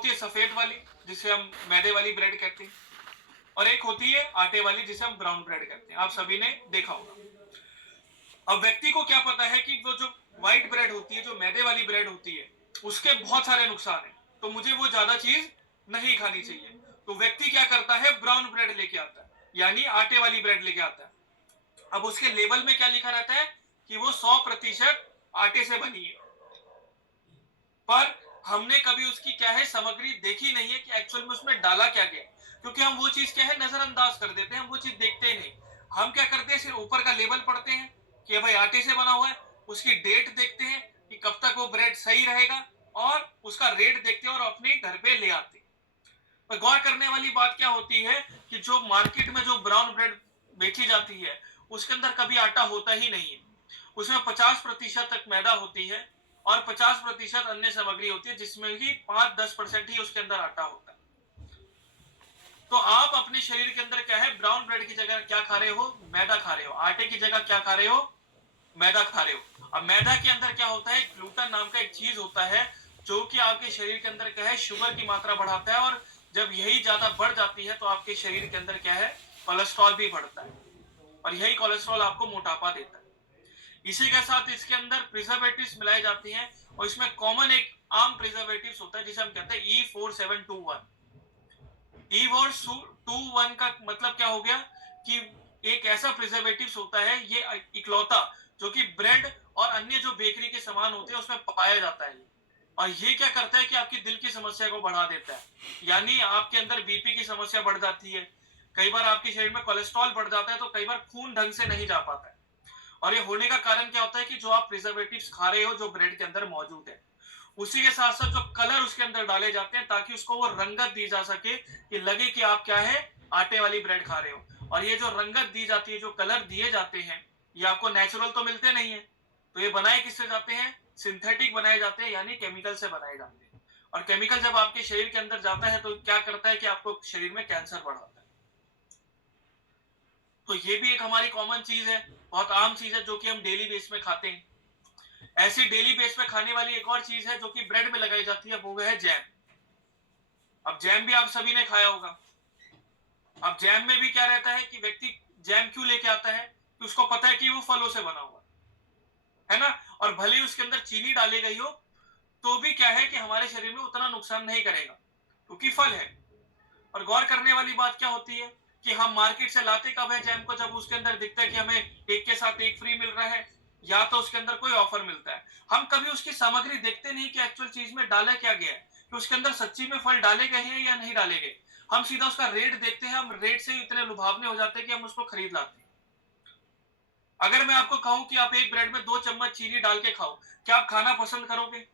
होती है सफेद वाली, जिसे हम मैदे वाली ब्रेड कहते हैं, और एक होती है आटे वाली, जिसे हम ब्राउन ब्रेड कहते हैं। आप सभी ने देखा होगा। अब व्यक्ति को क्या पता है कि वो जो व्हाइट ब्रेड होती है, जो मैदे वाली ब्रेड होती है, उसके बहुत सारे नुकसान हैं, तो मुझे वो ज्यादा चीज नहीं खानी चाहिए। तो व्यक्ति क्या करता है, ब्राउन ब्रेड लेके आता है, यानी आटे वाली ब्रेड लेके आता है। अब उसके लेबल में क्या लिखा रहता है कि वो 100% आटे से बनी है, पर हमने कभी उसकी क्या है सामग्री देखी नहीं है कि एक्चुअल में उसमें डाला क्या गया, क्योंकि हम वो चीज क्या है नजरअंदाज कर देते हैं, हम वो चीज देखते ही नहीं। हम क्या करते हैं, सिर्फ ऊपर का लेबल पढ़ते हैं कि भाई आटे से बना हुआ है, उसकी डेट देखते हैं कि कब तक वो ब्रेड सही रहेगा, और उसका रेट देखते हैं और अपने घर पे ले आते हैं। पर गौर करने वाली बात क्या होती है कि जो मार्केट में जो ब्राउन ब्रेड बेची जाती है, उसके अंदर कभी आटा होता ही नहीं है। उसमें 50% तक मैदा होती है और 50% अन्य सामग्री होती है, जिसमें कि 5-10% ही उसके अंदर आटा होता है। तो आप अपने शरीर के अंदर क्या है, ब्राउन ब्रेड की जगह क्या खा रहे हो, मैदा खा रहे हो। आटे की जगह क्या खा रहे हो, मैदा खा रहे हो। अब मैदा के अंदर क्या होता है, ग्लूटन नाम का एक चीज होता है, जो कि आपके शरीर के अंदर क्या है, शुगर की मात्रा बढ़ाता है, और जब यही ज्यादा बढ़ जाती है तो आपके शरीर के अंदर क्या है, कोलेस्ट्रॉल भी बढ़ता है, और यही कोलेस्ट्रॉल आपको मोटापा देता है। इसी के साथ इसके अंदर प्रिजर्वेटिव्स मिलाए जाते हैं, और इसमें कॉमन एक आम प्रिजर्वेटिव्स होता है जिसे हम कहते हैं E4721। E4721 का मतलब क्या हो गया कि एक ऐसा प्रिजर्वेटिव्स होता है, ये इकलौता जो कि ब्रेड और अन्य जो बेकरी के सामान होते हैं उसमें पाया जाता है, और ये क्या करता है कि आपकी दिल की समस्या को बढ़ा देता है, यानी आपके अंदर बीपी की समस्या बढ़ जाती है। कई बार आपके शरीर में कोलेस्ट्रॉल बढ़ जाता है, तो कई बार खून ढंग से नहीं जा पाता है। और ये होने का कारण क्या होता है कि जो आप प्रिजर्वेटिव्स खा रहे हो, जो ब्रेड के अंदर मौजूद है, उसी के साथ साथ जो कलर उसके अंदर डाले जाते हैं, ताकि उसको वो रंगत दी जा सके कि लगे कि आप क्या है, आटे वाली ब्रेड खा रहे हो। और ये जो रंगत दी जाती है, जो कलर दिए जाते हैं, ये आपको नेचुरल तो मिलते नहीं है। तो ये बनाए किससे जाते हैं, सिंथेटिक बनाए जाते हैं, यानी केमिकल से बनाए जाते हैं। और केमिकल जब आपके शरीर के अंदर जाता है तो क्या करता है कि आपको शरीर में कैंसर बढ़ाता है। तो ये भी एक हमारी कॉमन चीज है, बहुत आम चीज है, जो कि हम डेली बेस में खाते हैं। ऐसी डेली बेस पे खाने वाली एक और चीज है जो कि ब्रेड में लगाई जाती है, वो है जैम। अब जैम भी आप सभी ने खाया होगा। अब जैम में भी क्या रहता है कि व्यक्ति जैम क्यों लेके आता है, कि उसको पता है कि वो फलों से बना हुआ है ना, और भले ही उसके अंदर चीनी डाली गई हो, तो भी क्या है कि हमारे शरीर में उतना नुकसान नहीं करेगा, क्योंकि फल है। और गौर करने वाली बात क्या होती है कि हम मार्केट से लाते कब है जैम को, जब उसके अंदर दिखता है कि हमें एक के साथ एक फ्री मिल रहा है, या तो उसके अंदर कोई ऑफर मिलता है। हम कभी उसकी सामग्री देखते नहीं कि एक्चुअल चीज में डाला क्या गया है, कि उसके अंदर सच्ची में फल डाले गए हैं या नहीं डाले गए। हम सीधा उसका रेट देखते हैं, हम रेट से इतने लुभावने हो जाते हैं कि हम उसको खरीद लाते हैं। अगर मैं आपको कहूं कि आप एक ब्रेड में 2 चम्मच चीनी डाल के खाओ, क्या आप खाना पसंद करोगे,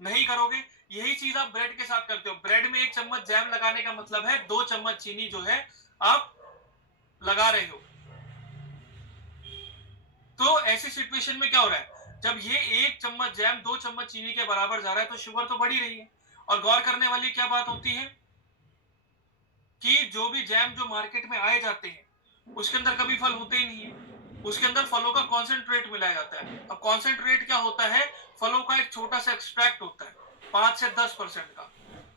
नहीं करोगे। यही चीज आप ब्रेड के साथ करते हो। ब्रेड में 1 चम्मच जैम लगाने का मतलब है 2 चम्मच चीनी जो है आप लगा रहे हो। तो ऐसी सिचुएशन में क्या हो रहा है, जब ये 1 चम्मच जैम 2 चम्मच चीनी के बराबर जा रहा है, तो शुगर तो बढ़ ही रही है। और गौर करने वाली क्या बात होती है कि जो भी जैम जो मार्केट में आए जाते हैं, उसके अंदर कभी फल होते ही नहीं है, उसके अंदर फलों का कॉन्सेंट्रेट मिलाया जाता है। अब कॉन्सेंट्रेट क्या होता है, फलों का एक छोटा सा एक्सट्रैक्ट होता है, 5 से 10% का।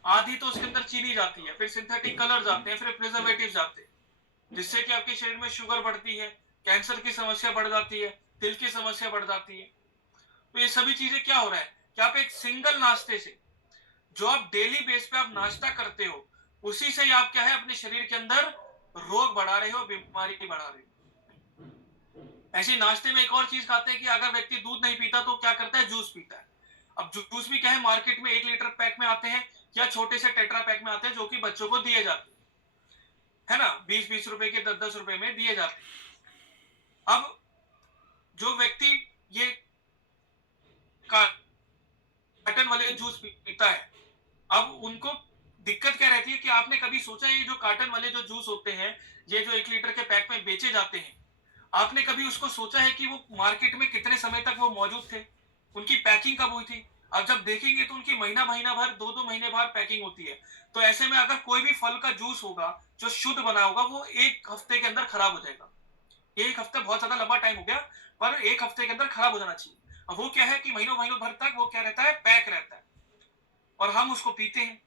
आधी तो उसके अंदर चीनी जाती है, फिर सिंथेटिक कलर जाते हैं, फिर प्रिजर्वेटिव जाते हैं, जिससे कि आपके शरीर में शुगर बढ़ती है, कैंसर की समस्या बढ़ जाती है, दिल की समस्या बढ़ जाती है। तो ये सभी चीजें क्या हो रहा है कि आप एक सिंगल नाश्ते से, जो आप डेली बेस पे आप नाश्ता करते हो, उसी से ही आप क्या है अपने शरीर के अंदर रोग बढ़ा रहे हो, बीमारी बढ़ा रहे हो। ऐसे नाश्ते में एक और चीज खाते हैं कि अगर व्यक्ति दूध नहीं पीता तो क्या करता है, जूस पीता है। अब जूस भी क्या है, मार्केट में 1 लीटर पैक में आते हैं, या छोटे से टेट्रा पैक में आते हैं, जो कि बच्चों को दिए जाते हैं, है ना, 20-20 रुपए के, 10-10 रुपए में दिए जाते हैं। अब जो व्यक्ति ये कार्टन वाले जूस पीता है, अब उनको दिक्कत क्या रहती है कि आपने कभी सोचा, ये जो कार्टन वाले जो जूस होते हैं, ये जो 1 लीटर के पैक में बेचे जाते हैं, आपने कभी उसको सोचा है कि वो मार्केट में कितने समय तक वो मौजूद थे, उनकी पैकिंग कब हुई थी। अब जब देखेंगे तो उनकी महीना महीना भर, 2-2 महीने बाद पैकिंग होती है। तो ऐसे में अगर कोई भी फल का जूस होगा जो शुद्ध बना होगा, वो 1 हफ्ते के अंदर खराब हो जाएगा। 1 हफ्ता बहुत ज्यादा लंबा टाइम हो गया, पर 1 हफ्ते के अंदर खराब हो जाना चाहिए। अब वो क्या है कि महीनों महीनों भर तक वो क्या रहता है, पैक रहता है। और हम उसको पीते हैं।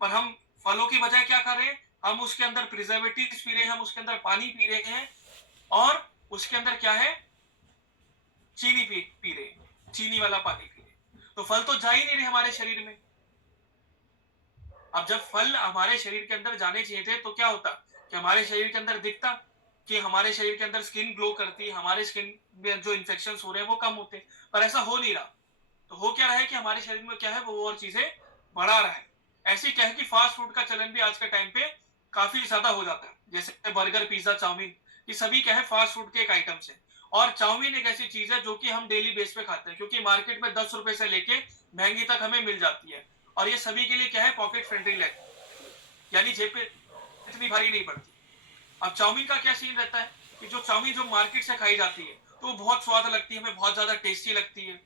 पर हम फलों की बजाय क्या कर रहे हैं, हम उसके अंदर प्रिजर्वेटिव्स पी रहे हैं, हम उसके अंदर पानी पी रहे हैं, और उसके अंदर क्या है, चीनी पी रहे हैं, चीनी वाला पानी पी रहे हैं। तो फल तो जा ही नहीं रहे हमारे शरीर में। अब जब फल हमारे शरीर के अंदर जाने चाहिए थे तो क्या होता कि हमारे शरीर के अंदर दिखता, कि हमारे शरीर के अंदर स्किन ग्लो करती, हमारे स्किन में जो इन्फेक्शन हो रहे हैं वो कम होते, पर ऐसा हो नहीं रहा। तो हो क्या रहा है कि हमारे शरीर में क्या है, वो और चीजें बढ़ा रहा है। ऐसे क्या है कि फास्ट फूड का चलन भी आज के टाइम पे काफी ज्यादा हो जाता है, जैसे बर्गर, पिज्जा, चाउमीन, ये सभी क्या है, फास्ट फूड के एक आइटम्स है। और चाउमीन एक ऐसी चीज है जो कि हम डेली बेस पे खाते हैं, क्योंकि मार्केट में 10 रुपए से लेके महंगी तक हमें मिल जाती है, और ये सभी के लिए क्या है, पॉकेट फ्रेंडली है, यानी जेब पे इतनी भारी नहीं पड़ती। अब चाउमीन का क्या सीन रहता है कि जो चाउमीन जो मार्केट से खाई जाती है तो वो बहुत स्वाद लगती है, हमें बहुत ज्यादा टेस्टी लगती है,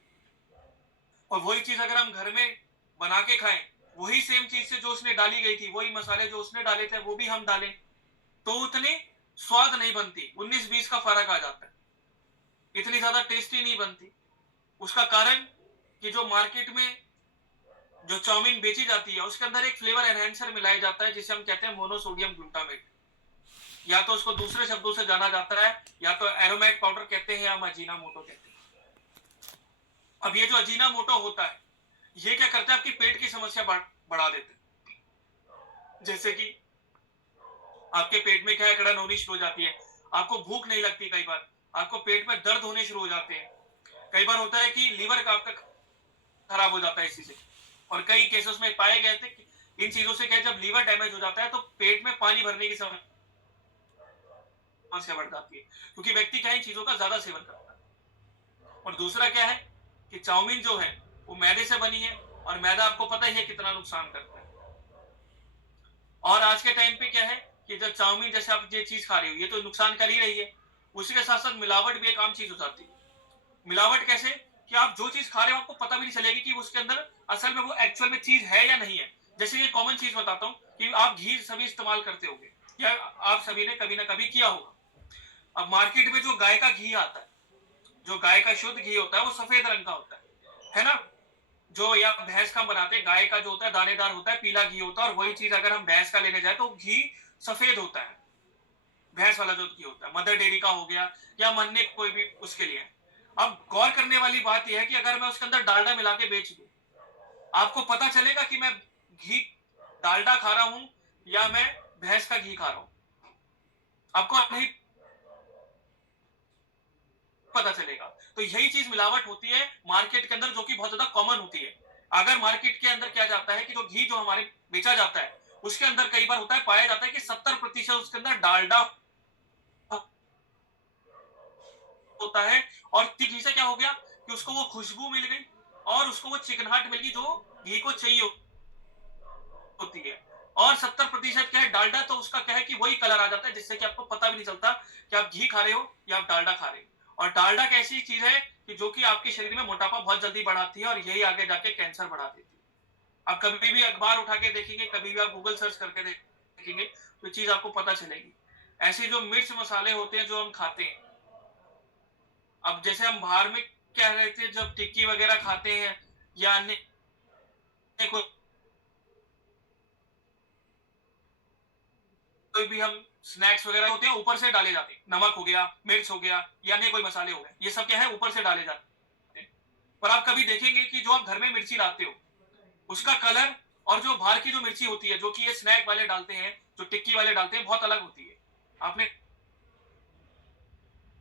और वही चीज अगर हम घर में बना के खाएं, वही सेम चीज से जो उसने डाली गई थी, वही मसाले जो उसने डाले थे वो भी हम डालें, तो उतनी स्वाद नहीं बनती, 19-20 का फर्क आ जाता है, इतनी ज्यादा टेस्टी नहीं बनती। उसका कारण कि जो मार्केट में जो चाउमीन बेची जाती है उसके अंदर एक फ्लेवर एनहेंसर मिलाया जाता है, जिसे हम कहते हैं मोनोसोडियम ग्लूटामेट, या तो उसको दूसरे शब्दों से जाना जाता है, या तो एरोमेट पाउडर कहते हैं, या अजीना मोटो कहते हैं। अब ये जो अजीना मोटो होता है, ये क्या करता है, आपकी पेट की समस्या बढ़ा देते हैं। जैसे कि आपके पेट में क्या है, कड़न होनी शुरू हो जाती है, आपको भूख नहीं लगती, कई बार आपको पेट में दर्द होने शुरू हो जाते हैं, कई बार होता है कि लीवर का आपका खराब हो जाता है इसी से, और कई केसेस में पाए गए थे कि इन चीजों से क्या, जब लीवर डैमेज हो जाता है तो पेट में पानी भरने की समस्या बढ़ जाती है, क्योंकि व्यक्ति क्या इन चीजों का ज्यादा सेवन करता है। और दूसरा क्या है कि चाउमीन जो है वो मैदे से बनी है, और मैदा आपको पता ही है कितना नुकसान करता है। और आज के टाइम पे क्या है कि जब चाउमीन जैसे आप ये चीज खा रहे हो, ये तो नुकसान कर ही रही है, उसी के साथ साथ मिलावट भी एक आम चीज हो जाती है। मिलावट कैसे, कि आप जो चीज खा रहे हो आपको पता भी नहीं चलेगी कि उसके अंदर असल में वो एक्चुअल में चीज है या नहीं है। जैसे ये कॉमन चीज बताता हूँ कि आप घी सभी इस्तेमाल करते होंगे, या आप सभी ने कभी ना कभी किया होगा। अब मार्केट में जो गाय का घी आता है, जो गाय का शुद्ध घी होता है वो सफेद रंग का होता है ना। जो या भैंस का बनाते हैं, गाय का जो होता है दानेदार होता है, पीला घी होता है, और वही चीज अगर हम भैंस का लेने जाए तो घी सफेद होता है, भैंस वाला जो घी होता है, मदर डेयरी का हो गया, या अन्य कोई भी उसके लिए। अब गौर करने वाली बात यह है कि अगर मैं उसके अंदर डालडा मिला के बेच दूं, आपको पता चलेगा कि मैं घी डालडा खा रहा हूं या मैं भैंस का घी खा रहा हूं, आपको नहीं पता चलेगा। तो यही चीज मिलावट होती है मार्केट के अंदर, जो कि बहुत ज्यादा कॉमन होती है। अगर मार्केट के अंदर क्या जाता है कि जो घी जो हमारे बेचा जाता है उसके अंदर कई बार होता है, पाया जाता है कि 70% उसके अंदर डालडा होता है, और घी से क्या हो गया कि उसको वो खुशबू मिल गई, और उसको वो चिकनाहट मिल गई जो घी को चाहिए होती है। और 70% क्या है, डालडा, तो उसका क्या है कि वही कलर आ जाता है, जिससे कि आपको पता भी नहीं चलता कि आप घी खा रहे हो या आप डालडा खा रहे हो। और डालडा एक ऐसी चीज है कि जो कि आपके शरीर में मोटापा बहुत जल्दी बढ़ाती है, और यही आगे जाके कैंसर बढ़ा देती है। आप कभी भी अखबार उठा के देखेंगे, कभी भी आप गूगल सर्च करके देखेंगे, तो चीज आपको पता चलेगी। ऐसे जो मिर्च मसाले होते हैं जो हम खाते हैं, अब जैसे हम बाहर में कह रहे थे, जब टिक्की वगैरह खाते हैं या अन्य कोई भी हम स्नैक्स वगैरह होते हैं, ऊपर से डाले जाते हैं, नमक हो गया, मिर्च हो गया, या अन्य कोई मसाले हो गए, ये सब क्या है, ऊपर से डाले जाते हैं। पर आप कभी देखेंगे कि जो आप घर में मिर्ची लाते हो, उसका कलर और जो बाहर की जो मिर्ची होती है, जो कि ये स्नैक वाले डालते हैं, जो टिक्की वाले डालते हैं, बहुत अलग होती है। आपने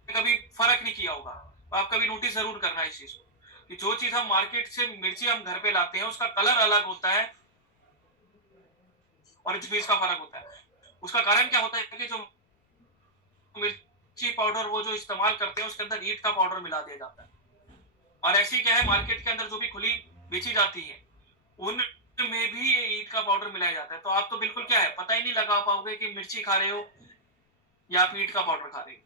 कभी फर्क नहीं किया होगा, तो आप कभी नोटिस जरूर करना इस चीज को, कि जो चीज हम मार्केट से मिर्ची हम घर पे लाते हैं उसका कलर अलग होता है, और इस बीच का फर्क होता है। उसका कारण क्या होता है कि जो मिर्ची पाउडर वो जो इस्तेमाल करते हैं उसके अंदर ईट का पाउडर मिला दिया जाता है। और ऐसी क्या है, मार्केट के अंदर जो भी खुली बेची जाती है उनमें भी ये ईट का पाउडर मिलाया जाता है। तो आप तो बिल्कुल क्या है, पता ही नहीं लगा पाओगे कि मिर्ची खा रहे हो या आप ईट का पाउडर खा रहे हो।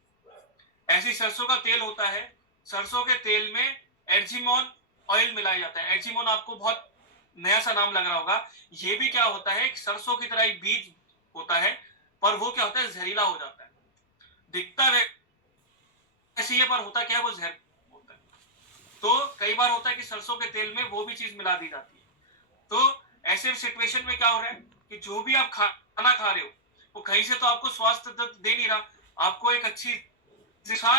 ऐसी सरसों का तेल होता है, सरसों के तेल में एर्जिमोन ऑयल मिलाया जाता है। एर्जिमोन आपको बहुत नया सा नाम लग रहा होगा, ये भी क्या होता है, सरसों की तरह एक बीज होता है, पर वो क्या होता है, जहरीला हो जाता है। दिखता ऐसी है, पर होता क्या है, वो जहर होता है। तो कई बार होता है कि सरसों के तेल में वो भी चीज मिला दी जाती है। तो ऐसे सिचुएशन में क्या हो रहा है कि जो भी आप खाना खा रहे हो वो कहीं से तो आपको स्वास्थ्य दे नहीं रहा, आपको एक अच्छी दिशा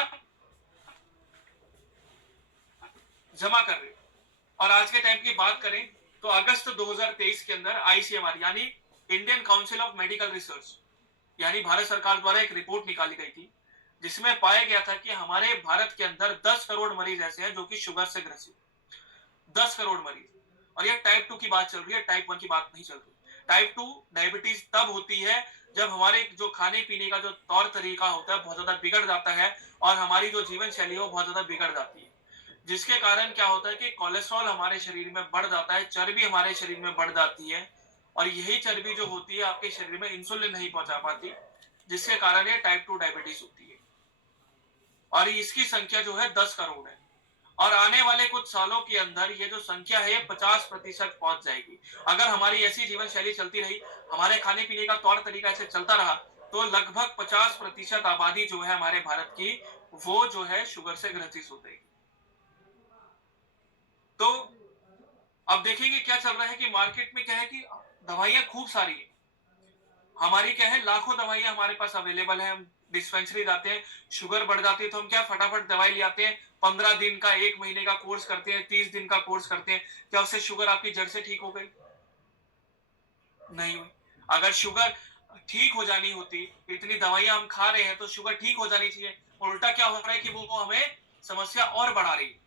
जमा कर रहे हो। और आज के टाइम की बात करें तो अगस्त 2023 के अंदर आईसीएमआर यानी Indian council of medical research यानी भारत सरकार द्वारा एक रिपोर्ट निकाली गई थी जिसमें पाया गया था कि हमारे भारत के अंदर 10 करोड़ मरीज ऐसे हैं जो कि शुगर से ग्रसित, 10 करोड़ मरीज। और ये टाइप 2 की बात चल रही है, टाइप 1 की बात नहीं चल रही। टाइप 2 डायबिटीज तब होती है जब हमारे जो खाने पीने का जो तौर तरीका होता है बहुत ज्यादा बिगड़ जाता है और हमारी जो जीवन शैली है वो बहुत ज्यादा बिगड़ जाती है, जिसके कारण क्या होता है कि कोलेस्ट्रॉल हमारे शरीर में बढ़ जाता है, चर्बी हमारे शरीर में बढ़ जाती है और यही चर्बी जो होती है आपके शरीर में इंसुलिन नहीं पहुंचा पाती, जिसके कारण ये टाइप 2 डायबिटीज होती है। और इसकी संख्या जो है 10 करोड़ है और आने वाले कुछ सालों के अंदर ये जो संख्या है 50% पहुंच जाएगी। अगर हमारी ऐसी जीवन शैली चलती रही, हमारे खाने पीने का तौर तरीका ऐसे चलता रहा तो लगभग 50% आबादी जो है हमारे भारत की वो जो है शुगर से ग्रसित हो जाएगी। तो अब देखेंगे क्या चल रहा है कि मार्केट में क्या है कि दवाइयां खूब सारी है, हमारी क्या है लाखों दवाइयां हमारे पास अवेलेबल है। हम डिस्पेंसरी जाते हैं, शुगर बढ़ जाती है तो हम क्या फटाफट दवाई ले आते हैं, 15 दिन का 1 महीने का कोर्स करते हैं, 30 दिन का कोर्स करते हैं। क्या उससे शुगर आपकी जड़ से ठीक हो गई? नहीं हुई। अगर शुगर ठीक हो जानी होती, इतनी दवाइयां हम खा रहे हैं तो शुगर ठीक हो जानी चाहिए। उल्टा क्या हो रहा है कि वो हमें समस्या और बढ़ा रही है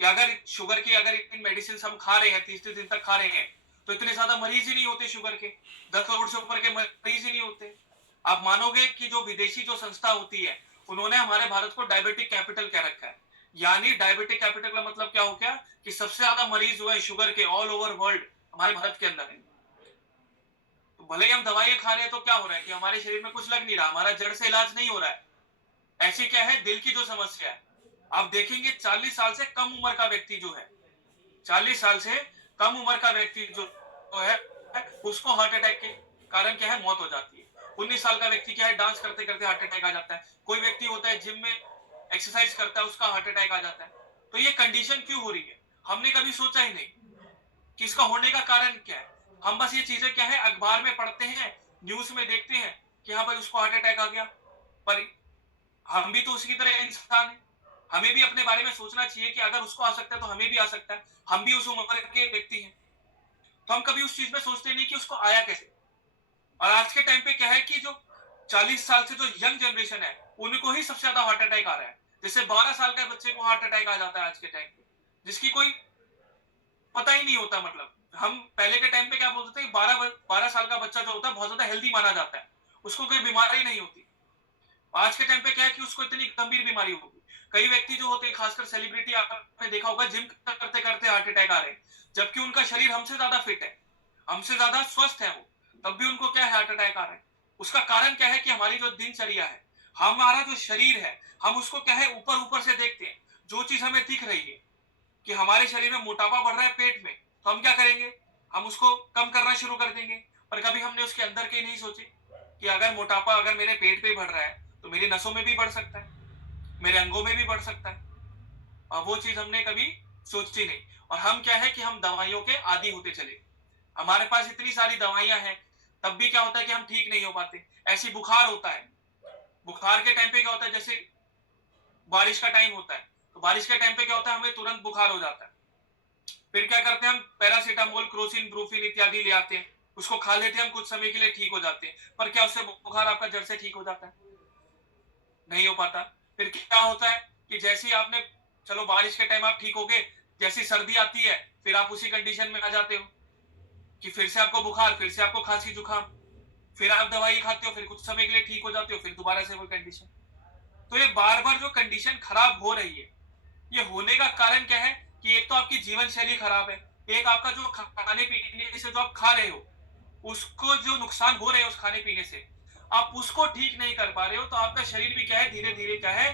कि अगर शुगर की अगर इन मेडिसिन हम खा रहे हैं 30 दिन तक खा रहे हैं तो इतने ज्यादा मरीज ही नहीं होते शुगर के, 10 करोड़ से ऊपर के मरीज ही नहीं होते। आप मानोगे कि जो विदेशी जो संस्था होती है उन्होंने हमारे भारत को डायबिटिक कैपिटल कह रखा है। यानी डायबिटिक कैपिटल का मतलब क्या हो गया कि सबसे ज्यादा मरीज हुए शुगर के ऑल ओवर वर्ल्ड हमारे भारत के अंदर है। तो भले ही हम दवाइयां खा रहे हैं तो क्या हो रहा है कि हमारे शरीर में कुछ लग नहीं रहा, हमारा जड़ से इलाज नहीं हो रहा है। ऐसी क्या है दिल की जो समस्या है, आप देखेंगे 40 साल से कम उम्र का व्यक्ति जो है, 40 साल से कम उम्र का व्यक्ति जो है उसको हार्ट अटैक के कारण क्या है मौत हो जाती है। 19 साल का व्यक्ति क्या है डांस करते करते हार्ट अटैक आ जाता है। कोई व्यक्ति होता है जिम में एक्सरसाइज करता है उसका हार्ट अटैक आ जाता है। तो ये कंडीशन क्यों हो रही है हमने कभी सोचा ही नहीं कि इसका होने का कारण क्या है। हम बस ये चीजें क्या है अखबार में पढ़ते हैं, न्यूज में देखते हैं कि हाँ भाई उसको हार्ट अटैक आ गया, पर हम भी तो उसी की तरह इंसान है। हमें भी अपने बारे में सोचना चाहिए कि अगर उसको आ सकता है तो हमें भी आ सकता है, हम भी उस उम्र के व्यक्ति हैं। तो हम कभी उस चीज में सोचते नहीं कि उसको आया कैसे। और आज के टाइम पे क्या है कि जो 40 साल से जो यंग जनरेशन है उनको ही सबसे ज्यादा हार्ट अटैक आ रहा है। जैसे 12 साल के बच्चे को हार्ट अटैक आ जाता है आज के टाइम पे, जिसकी कोई पता ही नहीं होता। मतलब हम पहले के टाइम पे क्या बोलते थे, 12 साल का बच्चा जो होता है बहुत ज्यादा हेल्दी माना जाता है, उसको कोई बीमारी नहीं होती। आज के टाइम पे क्या है कि उसको इतनी गंभीर बीमारी होगी। कई व्यक्ति जो होते हैं खासकर सेलिब्रिटी आपने देखा होगा जिम करते करते हार्ट अटैक आ रहे हैं, जबकि उनका शरीर हमसे ज्यादा फिट है, हमसे ज्यादा स्वस्थ है वो, तब भी उनको क्या है हार्ट अटैक आ रहा है। उसका कारण क्या है कि हमारी जो दिनचर्या है, हमारा जो शरीर है, हम उसको क्या है ऊपर ऊपर से देखते हैं। जो चीज हमें दिख रही है कि हमारे शरीर में मोटापा बढ़ रहा है पेट में, तो हम क्या करेंगे, हम उसको कम करना शुरू कर देंगे। पर कभी हमने उसके अंदर के नहीं सोचे कि अगर मोटापा अगर मेरे पेट पे बढ़ रहा है तो मेरी नसों में भी बढ़ सकता है, मेरे अंगों में भी बढ़ सकता है। और वो चीज हमने कभी सोची नहीं। और हम क्या है कि हम दवाइयों के आदी होते चले, हमारे पास इतनी सारी दवाइयां हैं, तब भी क्या होता है कि हम ठीक नहीं हो पाते। ऐसी बुखार होता है, बुखार के टाइम पे क्या होता है, जैसे बारिश का टाइम होता है तो बारिश के टाइम पे क्या होता है हमें तुरंत बुखार हो जाता है। फिर क्या करते हैं हम पैरासीटामोल क्रोसिन ब्रूफिन इत्यादि ले आते हैं, उसको खा लेते हैं हम, कुछ समय के लिए ठीक हो जाते हैं। पर क्या उससे बुखार आपका जड़ से ठीक हो जाता है? नहीं हो पाता। फिर क्या होता है कि जैसे ही आपने, चलो बारिश के टाइम आप ठीक हो गए, जैसी सर्दी आती है फिर आप उसी कंडीशन में आ जाते हो कि फिर से आपको बुखार, फिर से आपको खांसी जुकाम, फिर आप दवाई खाते हो, फिर कुछ समय के लिए ठीक हो जाते हो, फिर दोबारा से वही कंडीशन। तो ये बार बार जो कंडीशन खराब हो रही है, ये होने का कारण क्या है कि एक तो आपकी जीवन शैली खराब है, एक आपका जो खाने पीने से जो आप खा रहे हो उसको जो नुकसान हो रहे हैं उस खाने पीने से, आप उसको ठीक नहीं कर पा रहे हो, तो आपका शरीर भी क्या है धीरे धीरे क्या है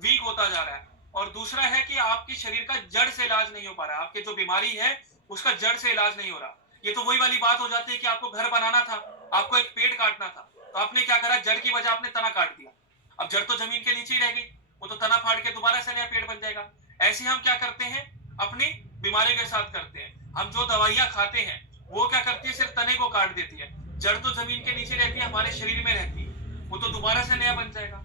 वीक होता जा रहा है। और दूसरा है कि आपके शरीर का जड़ से इलाज नहीं हो पा रहा, आपके जो बीमारी है उसका जड़ से इलाज नहीं हो रहा। ये तो वही वाली बात हो जाती है कि आपको घर बनाना था, आपको एक पेड़ काटना था, तो आपने क्या करा, जड़ की वजह आपने तना काट दिया। अब जड़ तो जमीन के नीचे ही रह गई, वो तो तना फाड़ के दोबारा से नया पेड़ बन जाएगा। ऐसे हम क्या करते हैं अपनी बीमारी के साथ करते हैं। हम जो दवाइयां खाते हैं वो क्या करती है, सिर्फ तने को काट देती है, जड़ तो जमीन के नीचे रहती है, हमारे शरीर में रहती है, वो तो दोबारा से नया बन जाएगा।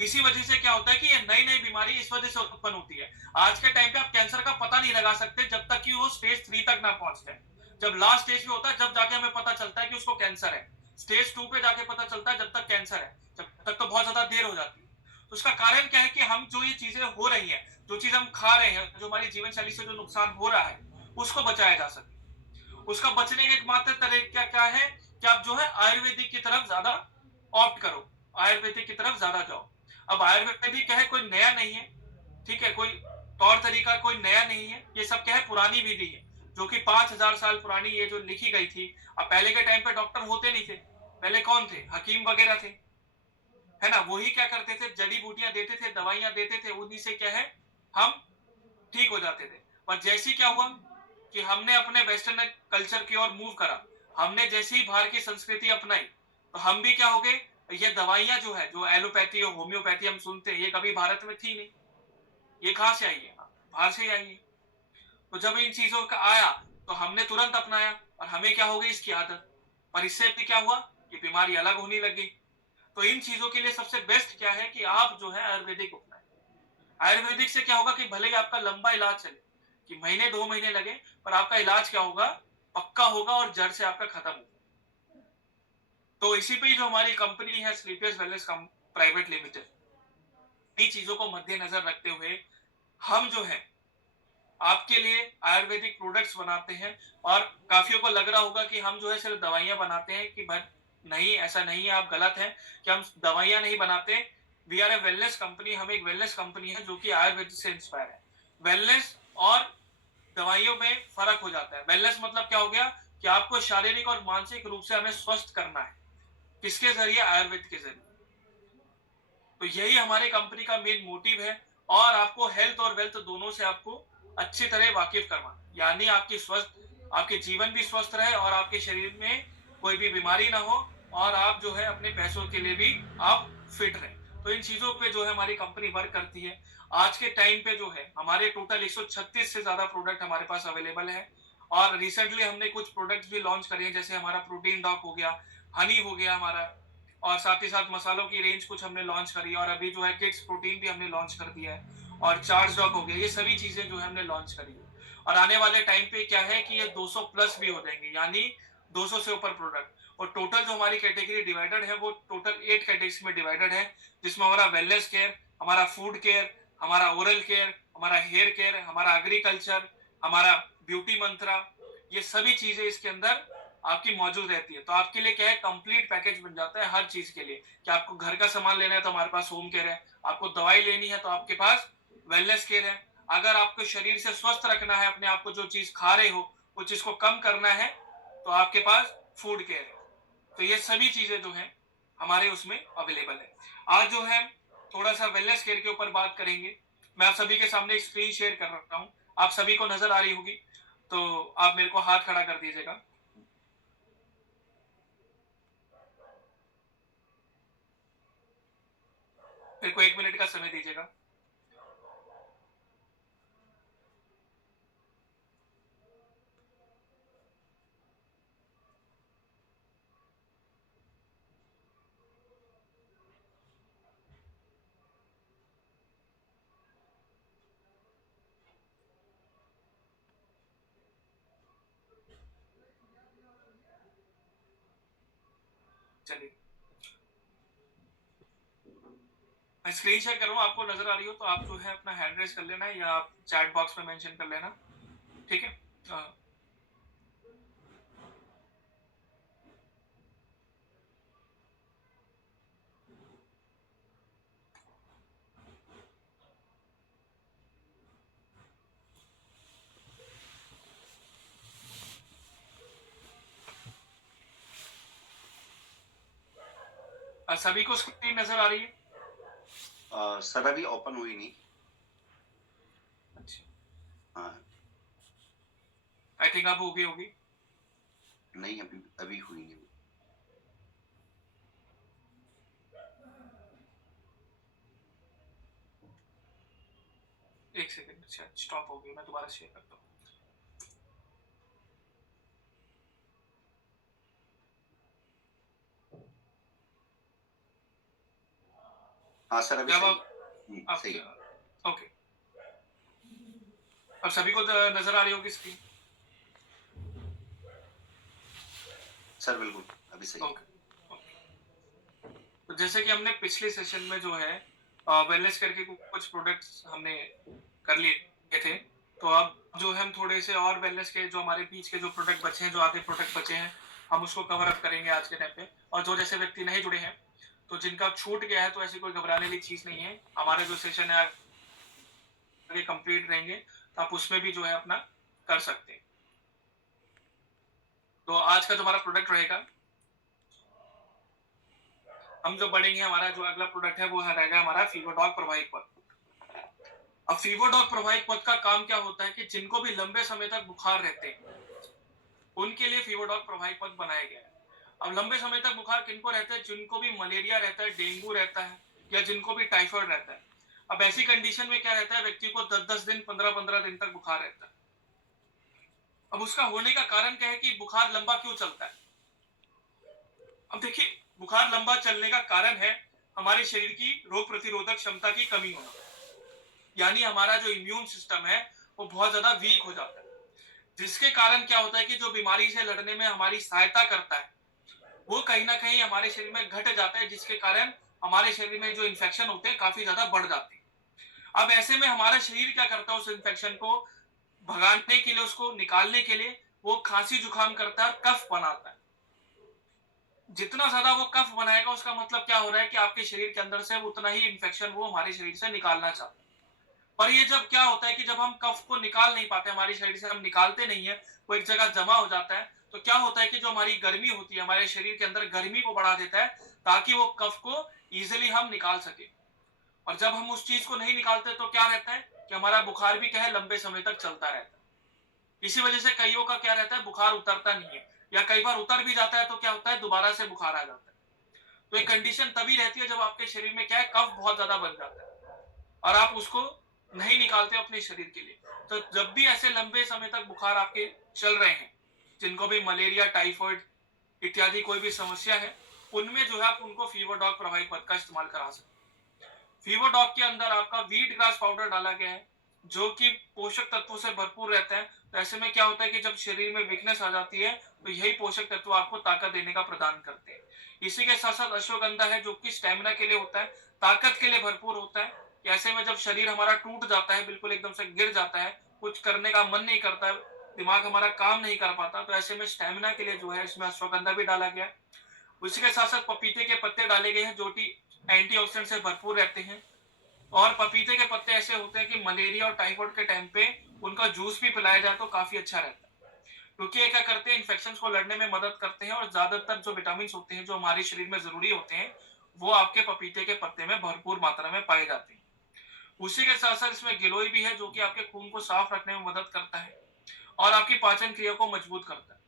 इसी वजह से क्या होता है कि ये नई नई बीमारी इस वजह से उत्पन्न होती है। आज के टाइम पे आप कैंसर का पता नहीं लगा सकते जब तक कि वो स्टेज 3 तक ना पहुंच जाए। जब लास्ट स्टेज पे होता है, जब जाके हमें पता चलता है कि उसको कैंसर है। स्टेज 2 पे जाके पता चलता है, जब तक कैंसर है, जब तक तो बहुत ज्यादा देर हो जाती है। तो उसका कारण क्या है कि हम जो ये चीजें हो रही हैं, जो चीज हम खा रहे हैं, जो हमारी जीवन शैली से जो नुकसान हो रहा है, उसको बचाया जा सके। उसका बचने का एकमात्र तरीका क्या है कि आप जो है आयुर्वेदिक की तरफ ज्यादा ऑप्ट करो, आयुर्वेदिक की तरफ ज्यादा जाओ। अब आयुर्वेदिक क्या है, कोई नया नहीं है, ठीक है, कोई तौर तरीका कोई नया नहीं है, ये सब क्या है, पुरानी विधि है, जो कि 5,000 साल पुरानी ये जो लिखी गई थी। अब पहले के टाइम पे डॉक्टर होते नहीं थे, पहले कौन थे, हकीम वगैरह थे, है ना, वही क्या करते थे, जड़ी बूटियां देते थे, दवाइयां देते थे, उन्हीं से क्या है, हम ठीक हो जाते थे। पर जैसे क्या हुआ कि हमने अपने वेस्टर्न कल्चर की ओर मूव करा, हमने जैसे ही बाहर की संस्कृति अपनाई, तो हम भी क्या हो गए, ये दवाइयां जो है, जो एलोपैथी और होम्योपैथी हम सुनते हैं, ये कभी भारत में थी नहीं, ये कहां से आई है, बाहर से ही आई है। तो जब इन चीजों का आया, तो हमने तुरंत अपनाया, और हमें क्या हो गई इसकी आदत, पर इससे भी क्या हुआ कि बीमारी अलग होने लगी। तो इन चीजों के लिए सबसे बेस्ट क्या है कि आप जो है आयुर्वेदिक अपनाएं। आयुर्वेदिक से क्या होगा कि भले ही आपका लंबा इलाज चले, कि महीने 2 महीने लगे, पर आपका इलाज क्या होगा, पक्का होगा और जड़ से आपका खत्म होगा। तो इसी पे ही जो हमारी कंपनी है स्लीपियस वेलनेस प्राइवेट लिमिटेड, इन चीजों को मद्देनजर रखते हुए हम जो है आपके लिए आयुर्वेदिक प्रोडक्ट्स बनाते हैं। और काफियों को लग रहा होगा कि हम जो है सिर्फ दवाइयां बनाते हैं, कि भाई नहीं, ऐसा नहीं है, आप गलत हैं, कि हम दवाइयां नहीं बनाते। We are a wellness company, हम एक वेलनेस कंपनी है जो कि आयुर्वेद से इंस्पायर है। वेलनेस और दवाइयों में फर्क हो जाता है। वेलनेस मतलब क्या हो गया कि आपको शारीरिक और मानसिक रूप से हमें स्वस्थ करना है, किसके जरिए, आयुर्वेद के जरिए। तो यही हमारे कंपनी का मेन मोटिव है, और आपको हेल्थ और वेल्थ दोनों से आपको अच्छी तरह वाकिफ करवाना, यानी आपकी स्वस्थ, आपके जीवन भी स्वस्थ रहे, और आपके शरीर में कोई भी बीमारी ना हो, और आप जो है अपने पैसों के लिए भी आप फिट रहे। तो इन चीजों पे जो है हमारी कंपनी वर्क करती है। आज के टाइम पे जो है हमारे टोटल 136 से ज्यादा प्रोडक्ट हमारे पास अवेलेबल है। और रिसेंटली हमने कुछ प्रोडक्ट्स भी लॉन्च करे हैं, जैसे हमारा प्रोटीन डॉक हो गया, हनी हो गया हमारा, और साथ ही साथ मसालों की रेंज कुछ हमने लॉन्च करी है, और अभी जो है किड्स प्रोटीन भी हमने लॉन्च कर दिया है, और चार्ज डॉग हो गया, ये सभी चीजें जो है हमने लॉन्च करी है। और आने वाले टाइम पे क्या है कि ये 200 प्लस भी हो जाएंगे, यानी 200 से ऊपर प्रोडक्ट। और टोटल जो हमारी कैटेगरी डिवाइडेड है वो टोटल 8 कैटेगरीज में डिवाइडेड है, जिसमें हमारा वेलनेस केयर, हमारा फूड केयर, हमारा ओरल केयर, हमारा हेयर केयर, हमारा एग्रीकल्चर, हमारा ब्यूटी मंत्रा, ये सभी चीजें इसके अंदर आपकी मौजूद रहती है। तो आपके लिए क्या है, कंप्लीट पैकेज बन जाता है हर चीज के लिए, कि आपको घर का सामान लेना है तो हमारे पास होम केयर है, आपको दवाई लेनी है तो आपके पास वेलनेस केयर है, अगर आपको शरीर से स्वस्थ रखना है, अपने आप को जो चीज खा रहे हो वो चीज को कम करना है, तो आपके पास फूड केयर है। तो ये सभी चीजें जो है हमारे उसमें अवेलेबल है। आज जो है थोड़ा सा वेलनेस केयर के ऊपर बात करेंगे। मैं आप सभी के सामने एक स्क्रीन शेयर कर रहा हूँ, आप सभी को नजर आ रही होगी, तो आप मेरे को हाथ खड़ा कर दीजिएगा। मेरे को 1 मिनट का समय दीजिएगा। चलिए, मैं स्क्रीन शेयर कर रहा हूँ, आपको नजर आ रही हो तो आप जो है अपना हैंड रेस कर लेना, या आप चैट बॉक्स में मेंशन कर लेना, ठीक है। सभी को स्क्रीन नजर आ रही है? सर अभी ओपन हुई नहीं। अच्छा, हाँ। आई थिंक अब होगी होगी। नहीं, अभी अभी हुई नहीं। एक सेकंड, अच्छा स्टॉप हो गई, मैं दोबारा शेयर करता हूँ। हाँ सर अभी जब सही आप है। सही है ओके, अब सभी को नजर आ रही होगी स्क्रीन? सर, बिल्कुल अभी सही है। ओके, तो जैसे कि हमने पिछले सेशन में जो है वेलनेस करके कुछ प्रोडक्ट्स हमने कर लिए थे, तो अब जो है हम थोड़े से और वेलनेस के जो हमारे बीच के जो प्रोडक्ट बचे हैं, जो आधे प्रोडक्ट बचे हैं, हम उसको कवर अप करेंगे आज के टाइम पे। और जो जैसे व्यक्ति नहीं जुड़े हैं, तो जिनका छूट गया है, तो ऐसी कोई घबराने वाली चीज नहीं है। हमारे जो सेशन है आगे कंप्लीट रहेंगे, तो आप उसमें भी जो है अपना कर सकते हैं। तो आज का जो हमारा प्रोडक्ट रहेगा, हम जो बढ़ेंगे, हमारा जो अगला प्रोडक्ट है वो रहेगा हमारा फीवरडॉग प्रवाहिक पद। अब फीवरडॉग प्रवाहिक पद का काम क्या होता है कि जिनको भी लंबे समय तक बुखार रहते हैं, उनके लिए फीवरडॉग प्रवाहिक पद बनाया गया है। अब लंबे समय तक बुखार किनको रहता है? जिनको भी मलेरिया रहता है, डेंगू रहता है, या जिनको भी टाइफाइड रहता है। अब ऐसी कंडीशन में क्या रहता है, व्यक्ति को 10-10 दिन, 15-15 दिन तक बुखार रहता है। अब उसका होने का कारण क्या है कि बुखार लंबा क्यों चलता है? अब देखिए, बुखार लंबा चलने का कारण है हमारे शरीर की रोग प्रतिरोधक क्षमता की कमी होना। यानी हमारा जो इम्यून सिस्टम है वो बहुत ज्यादा वीक हो जाता है, जिसके कारण क्या होता है कि जो बीमारी से लड़ने में हमारी सहायता करता है, वो कहीं ना कहीं हमारे शरीर में घट जाता है, जिसके कारण हमारे शरीर में जो इन्फेक्शन होते हैं काफी ज्यादा बढ़ जाते हैं। अब ऐसे में हमारा शरीर क्या करता है? उस इन्फेक्शन को भगाने के लिए, उसको निकालने के लिए, वो खांसी जुकाम करता है, कफ बनाता है। जितना ज्यादा वो कफ बनाएगा, उसका मतलब क्या हो रहा है कि आपके शरीर के अंदर से उतना ही इन्फेक्शन वो हमारे शरीर से निकालना चाहता है। पर ये जब क्या होता है कि जब हम कफ को निकाल नहीं पाते, हमारे शरीर से हम निकालते नहीं है, वो एक जगह जमा हो जाता है, तो क्या होता है कि जो हमारी गर्मी होती है, हमारे शरीर के अंदर गर्मी को बढ़ा देता है, ताकि वो कफ को इजिली हम निकाल सके। और जब हम उस चीज को नहीं निकालते, तो क्या रहता है कि हमारा बुखार भी क्या है, लंबे समय तक चलता रहता है। इसी वजह से कईयों का क्या रहता है, बुखार उतरता नहीं है, या कई बार उतर भी जाता है तो क्या होता है, दोबारा से बुखार आ जाता है। तो एक कंडीशन तभी रहती है जब आपके शरीर में क्या है, कफ बहुत ज्यादा बन जाता है, और आप उसको नहीं निकालते अपने शरीर के लिए। तो जब भी ऐसे लंबे समय तक बुखार आपके चल रहे हैं, जिनको भी मलेरिया, टाइफाइड इत्यादि कोई भी समस्या है, उनमें जो है आप उनको फीवरडॉग प्रवाही पद का इस्तेमाल करा सकते हैं। फीवरडॉग के अंदर आपका व्हीट ग्रास पाउडर डाला गया है, जो कि पोषक तत्वों से भरपूर रहता है। तो ऐसे में क्या होता है कि जब शरीर में वीकनेस आ जाती है, तो यही पोषक तत्व आपको ताकत देने का प्रदान करते हैं। इसी के साथ साथ अश्वगंधा है, जो कि स्टेमिना के लिए होता है, ताकत के लिए भरपूर होता है। ऐसे में जब शरीर हमारा टूट जाता है, बिल्कुल एकदम से गिर जाता है, कुछ करने का मन नहीं करता है, दिमाग हमारा काम नहीं कर पाता, तो ऐसे में स्टेमिना के लिए जो है इसमें अश्वगंधा भी डाला गया है। उसी के साथ साथ पपीते के पत्ते डाले गए हैं, जो कि एंटीऑक्सीडेंट से भरपूर रहते हैं। और पपीते के पत्ते ऐसे होते हैं कि मलेरिया और टाइफाइड के टाइम पे उनका जूस भी पिलाया जाए तो काफी अच्छा रहता है, क्योंकि ये क्या करते हैं, इन्फेक्शन को लड़ने में मदद करते हैं, और ज्यादातर जो विटामिन होते हैं जो हमारे शरीर में जरूरी होते हैं, वो आपके पपीते के पत्ते में भरपूर मात्रा में पाए जाते हैं। उसी के साथ साथ इसमें गिलोय भी है, जो कि आपके खून को साफ रखने में मदद करता है, और आपकी पाचन क्रिया को मजबूत करता है।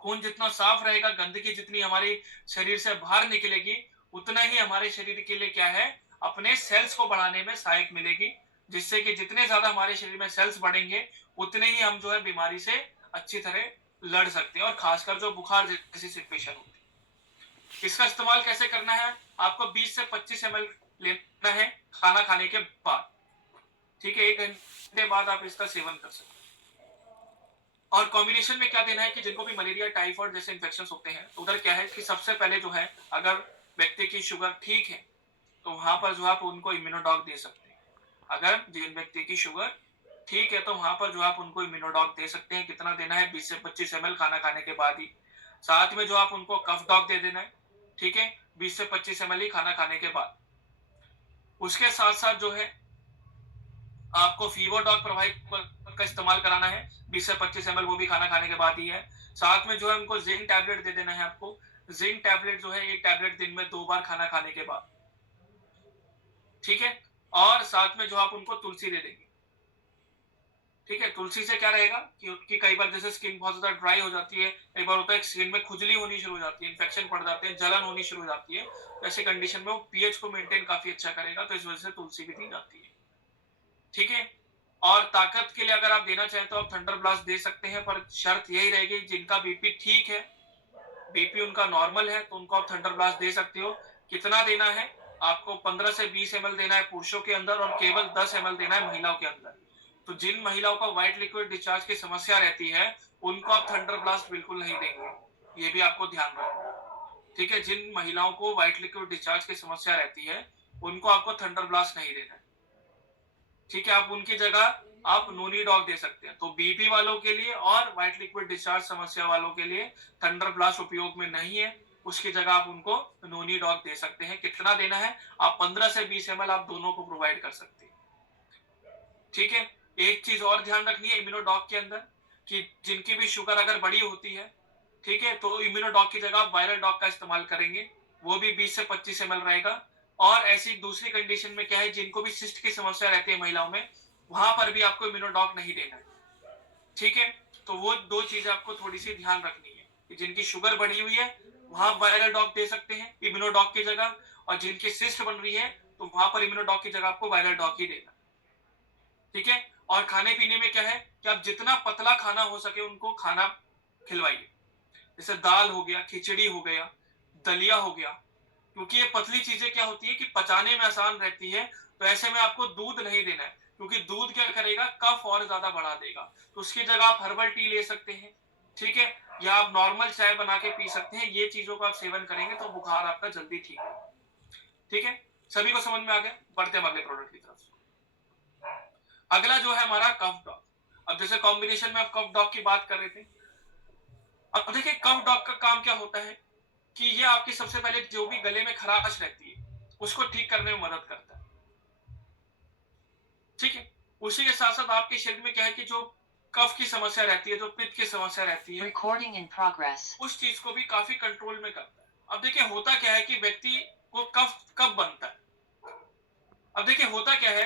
खून जितना साफ रहेगा, गंदगी जितनी हमारे शरीर से बाहर निकलेगी, उतना ही हमारे शरीर के लिए क्या है, अपने सेल्स को बढ़ाने में सहायक मिलेगी, जिससे कि जितने ज्यादा हमारे शरीर में सेल्स बढ़ेंगे, उतने ही हम जो है बीमारी से अच्छी तरह लड़ सकते हैं, और खासकर जो बुखार जैसी सिचुएशन होती है। इसका इस्तेमाल कैसे करना है? आपको 20 से 25 ml लेना है खाना खाने के बाद। ठीक है, 1 घंटे बाद आप इसका सेवन कर सकते हैं। और कॉम्बिनेशन में क्या देना है कि जिनको भी मलेरिया, टाइफाइड जैसे इन्फेक्शन होते हैं, तो उधर क्या है कि सबसे पहले जो है, अगर व्यक्ति की शुगर ठीक है, तो वहां पर जो आप उनको इम्यूनोडॉग दे सकते हैं। अगर जिन व्यक्ति की शुगर ठीक है, तो वहां पर जो आप उनको इम्यूनोडॉग दे सकते हैं। कितना देना है? 20 से 25 ml खाना खाने के बाद ही। साथ में जो आप उनको कफ डॉग दे देना है, ठीक है, 20 से 25 ml ही खाना खाने के बाद। उसके साथ साथ जो है, आपको फीवर डॉग प्रवाहित का इस्तेमाल कराना है, 20 से 25 ml, वो भी खाना खाने के बाद ही है। साथ में जो है उनको जिंक टैबलेट दे देना है आपको। जिंक टैबलेट जो है, एक टैबलेट दिन में 2 बार खाना खाने के बाद, ठीक है। और साथ में जो आप उनको तुलसी दे देंगे, ठीक है। तुलसी से क्या रहेगा कि उनकी कई बार जैसे स्किन बहुत ज्यादा ड्राई हो जाती है, कई बार होता है स्किन में खुजली होनी शुरू हो जाती है, इन्फेक्शन पड़ जाते हैं, जलन होनी शुरू हो जाती है, तो ऐसे कंडीशन में वो पीएच को मेंटेन काफी अच्छा करेगा, तो इस वजह से तुलसी भी दी जाती है, ठीक है। और ताकत के लिए अगर आप देना चाहें तो आप थंडर ब्लास्ट दे सकते हैं, पर शर्त यही रहेगी, जिनका बीपी ठीक है, बीपी उनका नॉर्मल है, तो उनको आप थंडर ब्लास्ट दे सकते हो। कितना देना है? आपको 15 से 20 ml देना है पुरुषों के अंदर और केवल 10 ml देना है महिलाओं के अंदर। तो जिन महिलाओं को व्हाइट लिक्विड डिस्चार्ज की समस्या रहती है, उनको आप थंडर ब्लास्ट बिल्कुल नहीं देंगे। ये भी आपको ध्यान रखना है। ठीक है, जिन महिलाओं को व्हाइट लिक्विड डिस्चार्ज की समस्या रहती है, उनको आपको थंडर ब्लास्ट नहीं देना है। ठीक है, आप उनकी जगह आप नोनी डॉग दे सकते हैं। तो बीपी वालों के लिए और व्हाइट लिक्विड डिस्चार्ज समस्या वालों के लिए थंडर ब्लास्ट उपयोग में नहीं है। उसकी जगह आप उनको नोनी डॉग दे सकते हैं। कितना देना है? आप 15 से 20 ml आप दोनों को प्रोवाइड कर सकते हैं। ठीक है, एक चीज और ध्यान रखनी है इम्यूनोडॉग के अंदर कि जिनकी भी शुगर अगर बड़ी होती है, ठीक है, तो इम्यूनोडॉग की जगह आप वायरल डॉग का इस्तेमाल करेंगे। वो भी 20 से 25 ml रहेगा। और ऐसी दूसरी कंडीशन में क्या है, जिनको भी सिस्ट की समस्या रहती है महिलाओं में, वहां पर भी आपको इम्यूनोडॉग नहीं देना है। ठीक है, तो वो दो चीजें आपको थोड़ी सी ध्यान रखनी है कि जिनकी शुगर बढ़ी हुई है वहां वायरल डॉग दे सकते हैं इम्यूनोडॉग की जगह, और जिनकी सिस्ट बन रही है तो वहां पर इम्यूनोडॉग की जगह आपको वायरल डॉग ही देना। ठीक है, और खाने पीने में क्या है कि आप जितना पतला खाना हो सके उनको खाना खिलवाइए। जैसे दाल हो गया, खिचड़ी हो गया, दलिया हो गया, क्योंकि ये पतली चीजें क्या होती है कि पचाने में आसान रहती है। तो ऐसे में आपको दूध नहीं देना है, क्योंकि दूध क्या करेगा, कफ और ज्यादा बढ़ा देगा। तो उसकी जगह आप हर्बल टी ले सकते हैं। ठीक है, या आप नॉर्मल चाय बना के पी सकते हैं। ये चीजों का आप सेवन करेंगे तो बुखार आपका जल्दी ठीक होगा। ठीक है, सभी को समझ में आ गया? बढ़ते हम अगले प्रोडक्ट की तरफ। अगला जो है हमारा कफ डॉग। अब जैसे कॉम्बिनेशन में आप कफ डॉग की बात कर रहे थे, अब देखिए कफ डॉग का काम क्या होता है कि ये आपकी सबसे पहले जो भी गले में खराश रहती है उसको ठीक करने में मदद करता है। ठीक है, उसी के साथ साथ आपके शरीर में क्या है कि जो कफ की समस्या रहती है, जो पित्त की समस्या रहती है, Recording in progress. उस चीज को भी काफी कंट्रोल में करता है। अब देखिए होता क्या है कि व्यक्ति को कफ कब बनता है। अब देखिए होता क्या है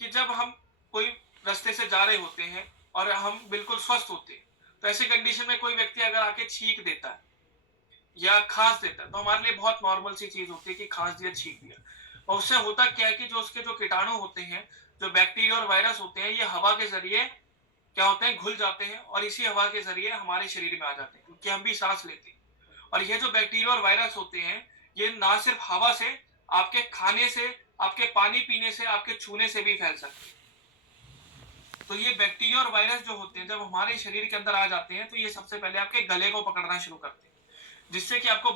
कि जब हम कोई रास्ते से जा रहे होते हैं और हम बिल्कुल स्वस्थ होते हैं, तो ऐसी कंडीशन में कोई व्यक्ति अगर आके छींक देता है या खांस देता है, तो हमारे लिए बहुत नॉर्मल सी चीज होती है कि खांस दिया, छींक दिया। और उससे होता क्या है कि जो उसके जो कीटाणु होते हैं, जो बैक्टीरिया और वायरस होते हैं, ये हवा के जरिए क्या होते हैं, घुल जाते हैं और इसी हवा के जरिए हमारे शरीर में आ जाते हैं, क्योंकि हम भी सांस लेते हैं। और ये जो बैक्टीरिया और वायरस होते हैं, ये ना सिर्फ हवा से, आपके खाने से, आपके पानी पीने से, आपके छूने से भी फैल सकते हैं। तो ये बैक्टीरिया और वायरस जो होते हैं जब हमारे शरीर के अंदर आ जाते हैं, तो ये सबसे पहले आपके गले को पकड़ना शुरू करते हैं, जिससे कि आपको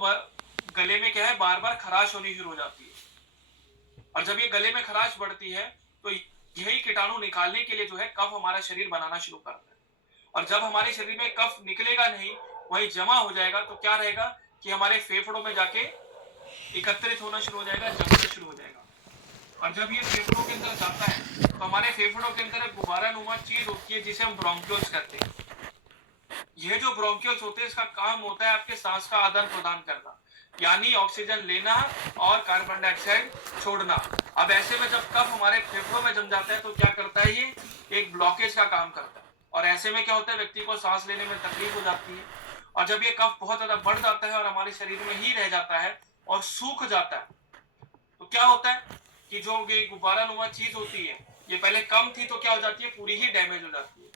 गले में क्या है, बार बार खराश होनी शुरू हो जाती है। और जब ये गले में खराश बढ़ती है तो यही कीटाणु निकालने के लिए जो है कफ हमारा शरीर बनाना शुरू करता है। और जब हमारे शरीर में कफ निकलेगा नहीं, वही जमा हो जाएगा, तो क्या रहेगा कि हमारे फेफड़ों में जाके एकत्रित होना शुरू हो जाएगा, जमना शुरू हो जाएगा। और जब ये फेफड़ों के अंदर जाता है तो हमारे फेफड़ों के अंदर एक गुब्बारा नुमा चीज होती है जिसे हम ब्रोंकियोल्स कहते हैं। ये जो ब्रोंकियोल्स होते हैं, इसका काम होता है आपके सांस का आदान प्रदान करना, यानी ऑक्सीजन लेना और कार्बन डाइऑक्साइड छोड़ना। अब ऐसे में जब कफ हमारे फेफड़ों में जम जाता है तो क्या करता है, ये एक ब्लॉकेज का काम करता है। और ऐसे में क्या होता है, व्यक्ति को सांस लेने में तकलीफ हो जाती है। और जब ये कफ बहुत ज्यादा बढ़ जाता है और हमारे शरीर में ही रह जाता है और सूख जाता है, तो क्या होता है कि जो ये गुब्बारा नुमा चीज होती है, ये पहले कम थी तो क्या हो जाती है, पूरी ही डैमेज हो जाती है।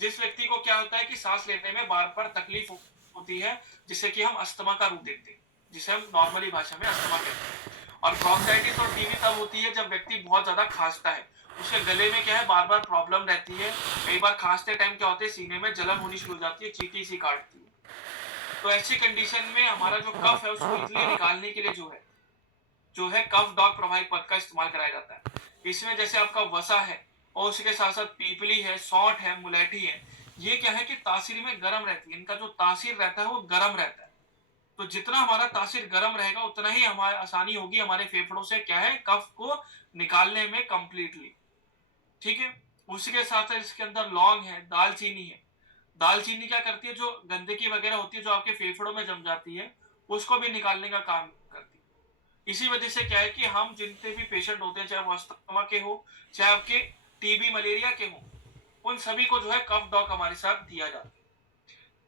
जिस व्यक्ति को क्या होता है कि सांस लेने में बार बार तकलीफ होती है, जिससे कि हम अस्थमा का रूप देखते हैं, जिसे हम नॉर्मली भाषा में अस्थमा कहते हैं। और ब्रोंकाइटिस और टीबी तब होती है जब व्यक्ति बहुत ज्यादा खांसता है, उसके गले में क्या है, बार बार प्रॉब्लम रहती है। कई बार खांसते टाइम क्या होता है, सीने में जलन होनी शुरू हो जाती है, चींटी सी काटती है। तो ऐसी कंडीशन में हमारा जो कफ है उसको इजीली निकालने के लिए जो है कफ डॉग प्रभावित पद का इस्तेमाल कराया जाता है। इसमें जैसे आपका वसा है और उसके साथ साथ पीपली है, सौंठ है, मुलेठी है, ये क्या है कि तासीर में गर्म रहती है। इनका जो तासीर रहता है वो गर्म रहता है। तो जितना हमारा तासीर गर्म रहेगा उतना ही हमारी आसानी होगी हमारे फेफड़ों से क्या है, कफ को निकालने में कंप्लीटली। ठीक है, उसी के साथ साथ इसके अंदर लौंग है, दालचीनी है। दालचीनी क्या करती है, जो गंदगी वगैरह होती है जो आपके फेफड़ों में जम जाती है, उसको भी निकालने का काम करती है। इसी वजह से क्या है कि हम जितने भी पेशेंट होते हैं, चाहे वो अस्थमा के हो, चाहे आपके टीबी मलेरिया के हो, उन सभी को जो है कफ डॉग हमारे साथ दिया जाता है।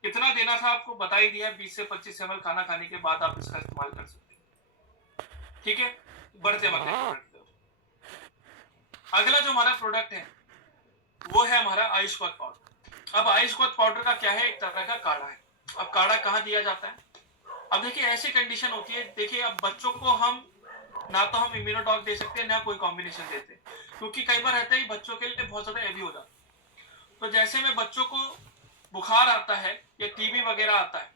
कितना देना था आपको बता ही दिया, 20 से 25 ml खाना खाने के बाद आप इसका इस्तेमाल कर सकते हैं। ठीक है, बढ़ते वक्त अगला जो हमारा प्रोडक्ट है वो है हमारा आयुष्वत पाउडर। अब आयुष्वत पाउडर का क्या है, एक तरह का काढ़ा है। अब काढ़ा कहाँ दिया जाता है, अब देखिए ऐसी कंडीशन होती है, देखिए अब बच्चों को हम ना तो हम इम्यूनोटॉक दे सकते हैं, ना कोई कॉम्बिनेशन देते हैं, क्योंकि कई बार रहता है बच्चों के लिए बहुत ज्यादा हैवी हो जाता है। तो जैसे में बच्चों को बुखार आता है या टीबी वगैरह आता है,